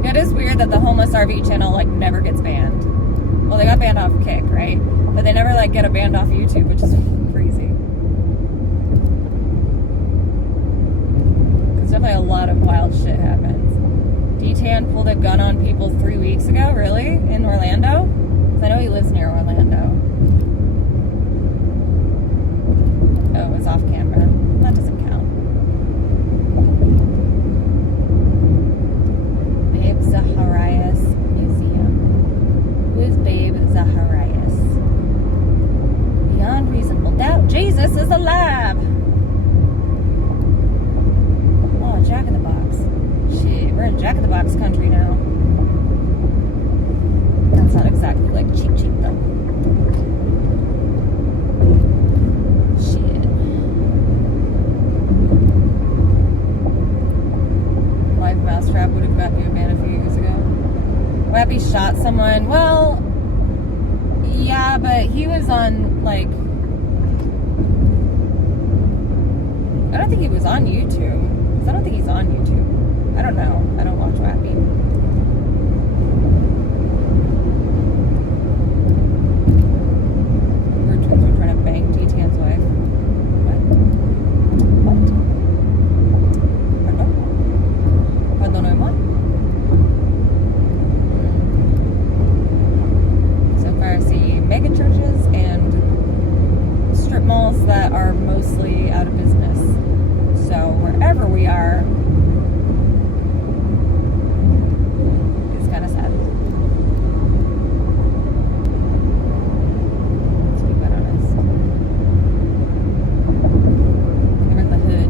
It is weird that the homeless RV channel like never gets banned. Well, they got banned off Kick, right? But they never like get a banned off YouTube, which is crazy. There's definitely a lot of wild shit happens. D-Tan pulled a gun on people 3 weeks ago, really? In Orlando? Because I know he lives near Orlando. Oh, it's off camera. That doesn't count. Babe Zacharias Museum. Who is Babe Zacharias? Beyond reasonable doubt, Jesus is alive! Oh, Jack in the Box. Shit, we're in Jack in the Box country now. That's not exactly like cheap though. Shit. Live Mousetrap would have gotten you a ban a few years ago. Wappy shot someone. Well, yeah, but he was on like, I don't think he was on YouTube. I don't think he's on YouTube. I don't know. I don't watch Wappy. We're trying to bang D-Tan's wife. What? Pardon? Pardonnez-moi? So far I see mega churches and strip malls that are mostly out of business. So wherever we are, it's kind of sad. Let's be quite honest. We're in the hood.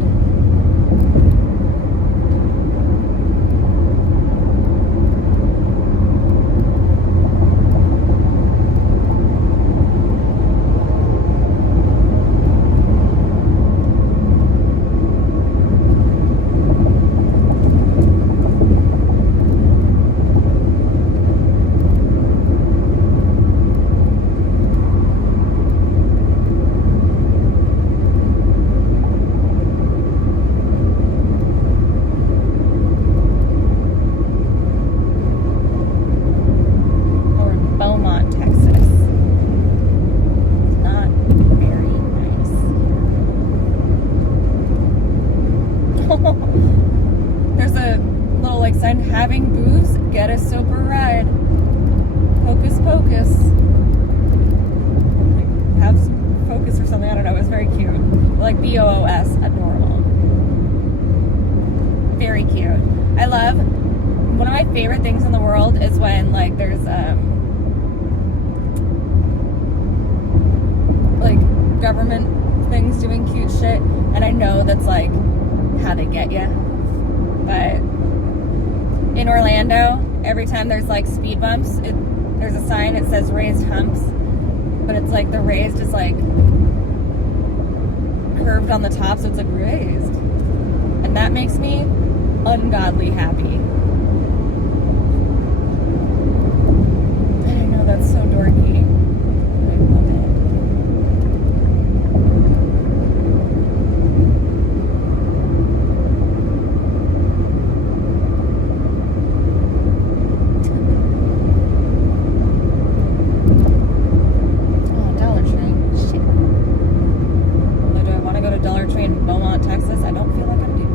sober ride. Hocus pocus. Like, have focus or something. I don't know. It was very cute. Like BOOS, adorable. Very cute. I love. One of my favorite things in the world is when like there's like government things doing cute shit, and I know that's like how they get you. But in Orlando, every time there's like speed bumps, there's a sign that says raised humps, but it's like the raised is like curved on the top, so it's like raised, and that makes me ungodly happy. I know that's so dorky. I love it. Oh, Dollar Tree. Shit. Although, do I want to go to Dollar Tree in Beaumont, Texas? I don't feel like I do.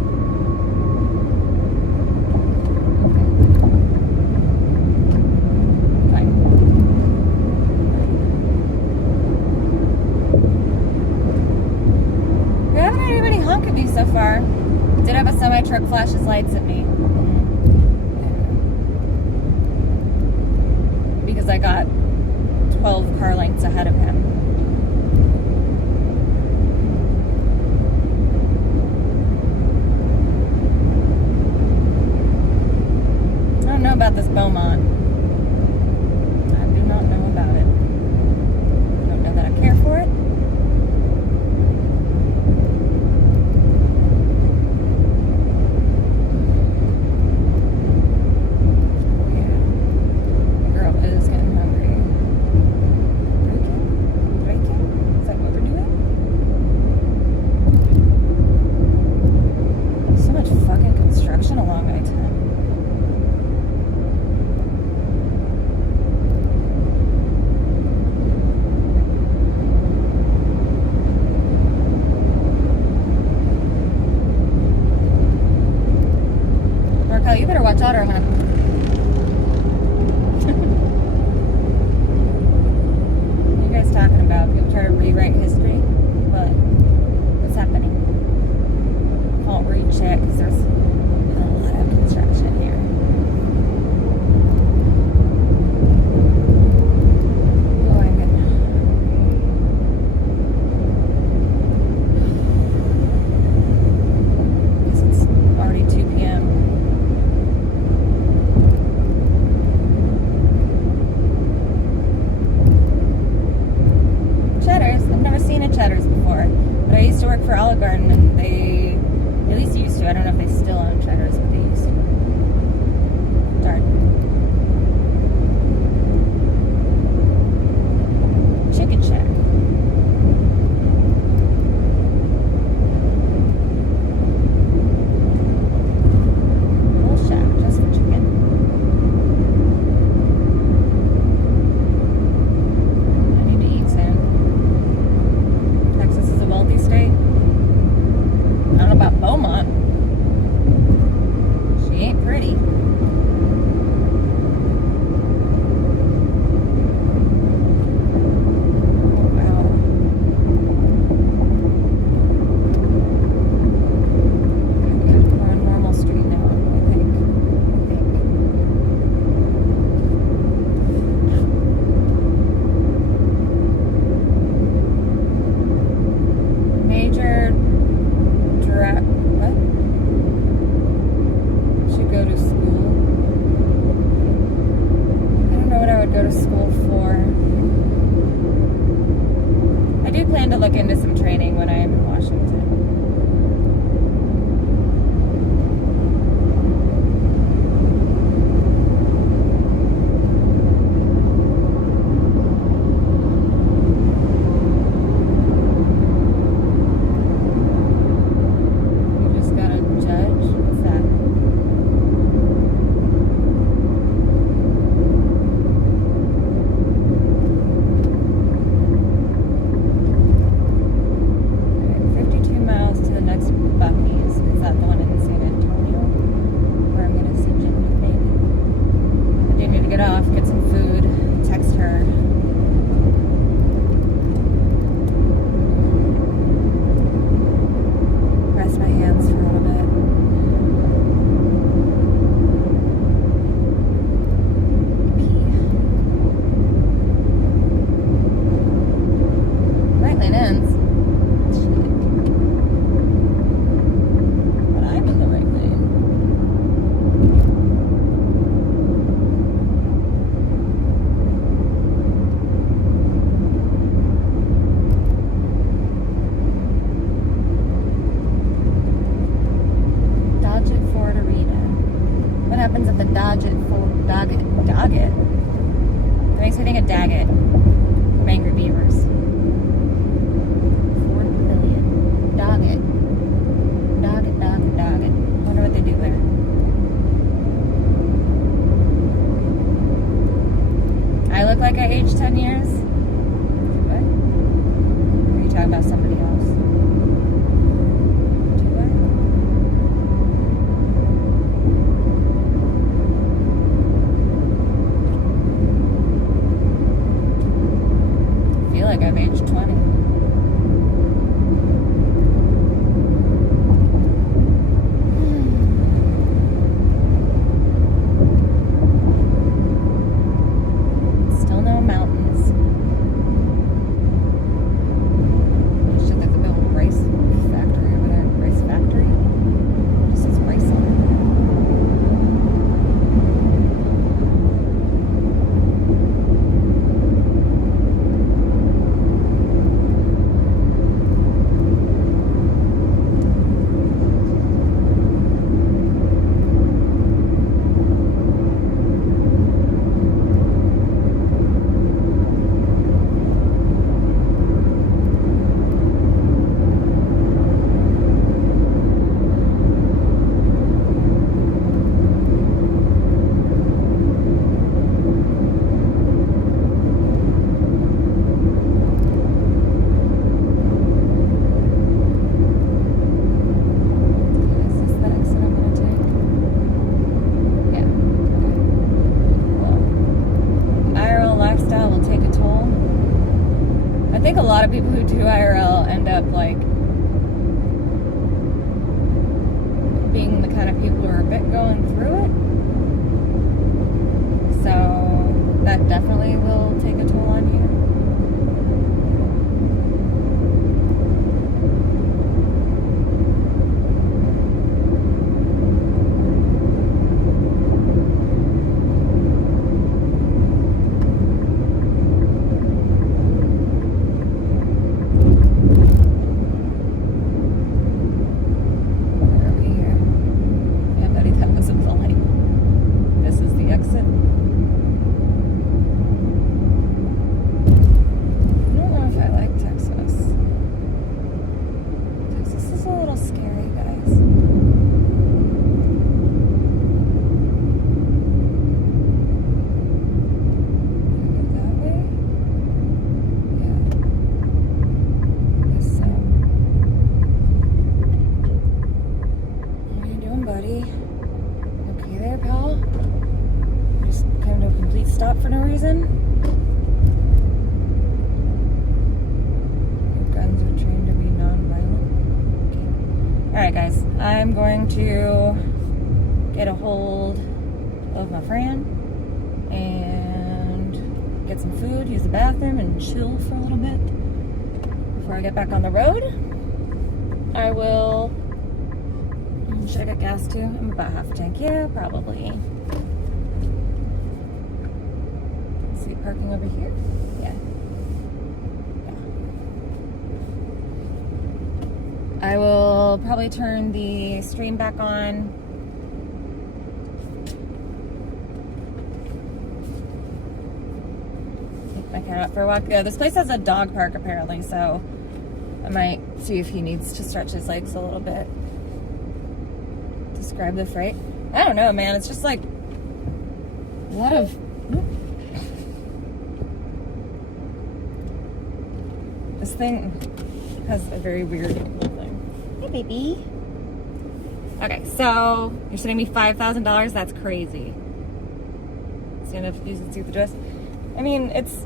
So far. Did have a semi-truck flash his lights at me. Because I got 12 car lengths ahead of him. I don't know about this Beaumont. I do not know about it. I don't know that I care for it. You better watch out, or I'm gonna. What are you guys talking about? People try to rewrite history? What? What's happening? Can't read shit because there's a lot of construction here. Oh, I'm good. Guess it's already 2 p.m. Cheddar's before, but I used to work for Olive Garden, and they at least used to. I don't know if they still own Cheddar's, but they used to. Darn. Chicken Shack. Little shack just for chicken. I need to eat soon. Texas is a wealthy state. I don't know about Beaumont. She ain't pretty. Oh, wow. We're on Normal Street now, I think. Major what? Should go to school. I don't know what I would go to school for. I do plan to look into some training when I'm in Washington. get off, get some food, text her. Rest my hands for a little bit. Right lane ends. But I'm in the right lane. Dodge it Ford Arena. What happens at the Dodge it Ford Doggett? Doggett? That makes me think of Daggett from Angry Beavers. Ford Pavilion. Doggett. Doggett, Doggett, Doggett. Wonder what they do there. I look like I aged 10 years? What? Or are you talking about somebody else? Do I? I feel like I've aged 20. Still no mountains. Should like the little rice factory over there. Rice factory? Just says rice on it. Is this the exit I'm gonna take? Yeah. Okay. Well, IRL lifestyle will take a toll. I think a lot of people who do IRL end up like being the kind of people who are a bit going through it. So that definitely will take a toll on you. Where are we here? Yeah, buddy, that wasn't the light. This is the exit. I don't know if I like Texas. Texas is a little scary, guys. Go that way? Yeah. I guess so. What are you doing, buddy? Okay there, pal? Just came to a complete stop for no reason? Your guns are trained to be non-violent. Okay. Alright, guys. I'm going to get a hold of my friend and get some food, use the bathroom, and chill for a little bit before I get back on the road. I will. Should I get gas too? I'm about half a tank. Yeah, probably. Let's see, parking over here? Yeah. I will probably turn the stream back on. Take my cat out for a walk. Yeah, this place has a dog park apparently, so I might see if he needs to stretch his legs a little bit. Describe the freight. I don't know, man. It's just like a lot of. This thing has a very weird thing. Hey, baby. Okay, so you're sending me $5,000. That's crazy. stand up if you can see the dress. I mean, it's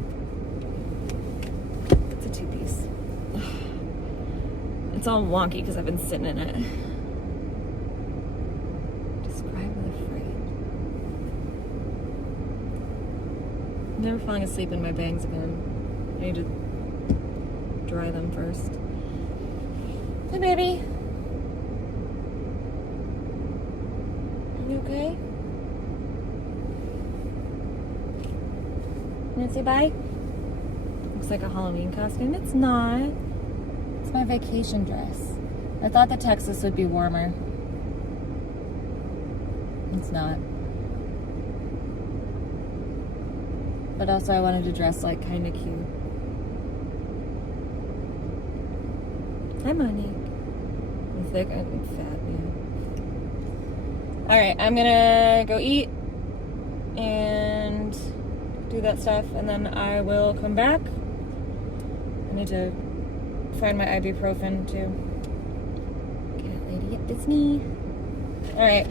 a two-piece. It's all wonky because I've been sitting in it. Describe the freight. I'm never falling asleep in my bangs again. I need to dry them first. Hey, baby. You okay? You wanna say bye? Looks like a Halloween costume. It's not. It's my vacation dress. I thought that Texas would be warmer. It's not. But also I wanted to dress like kind of cute. Hi, Monique. I'm thick and fat, yeah. Alright, I'm gonna go eat and do that stuff, and then I will come back. I need to find my ibuprofen too. Cat lady, yep, it's me. Alright.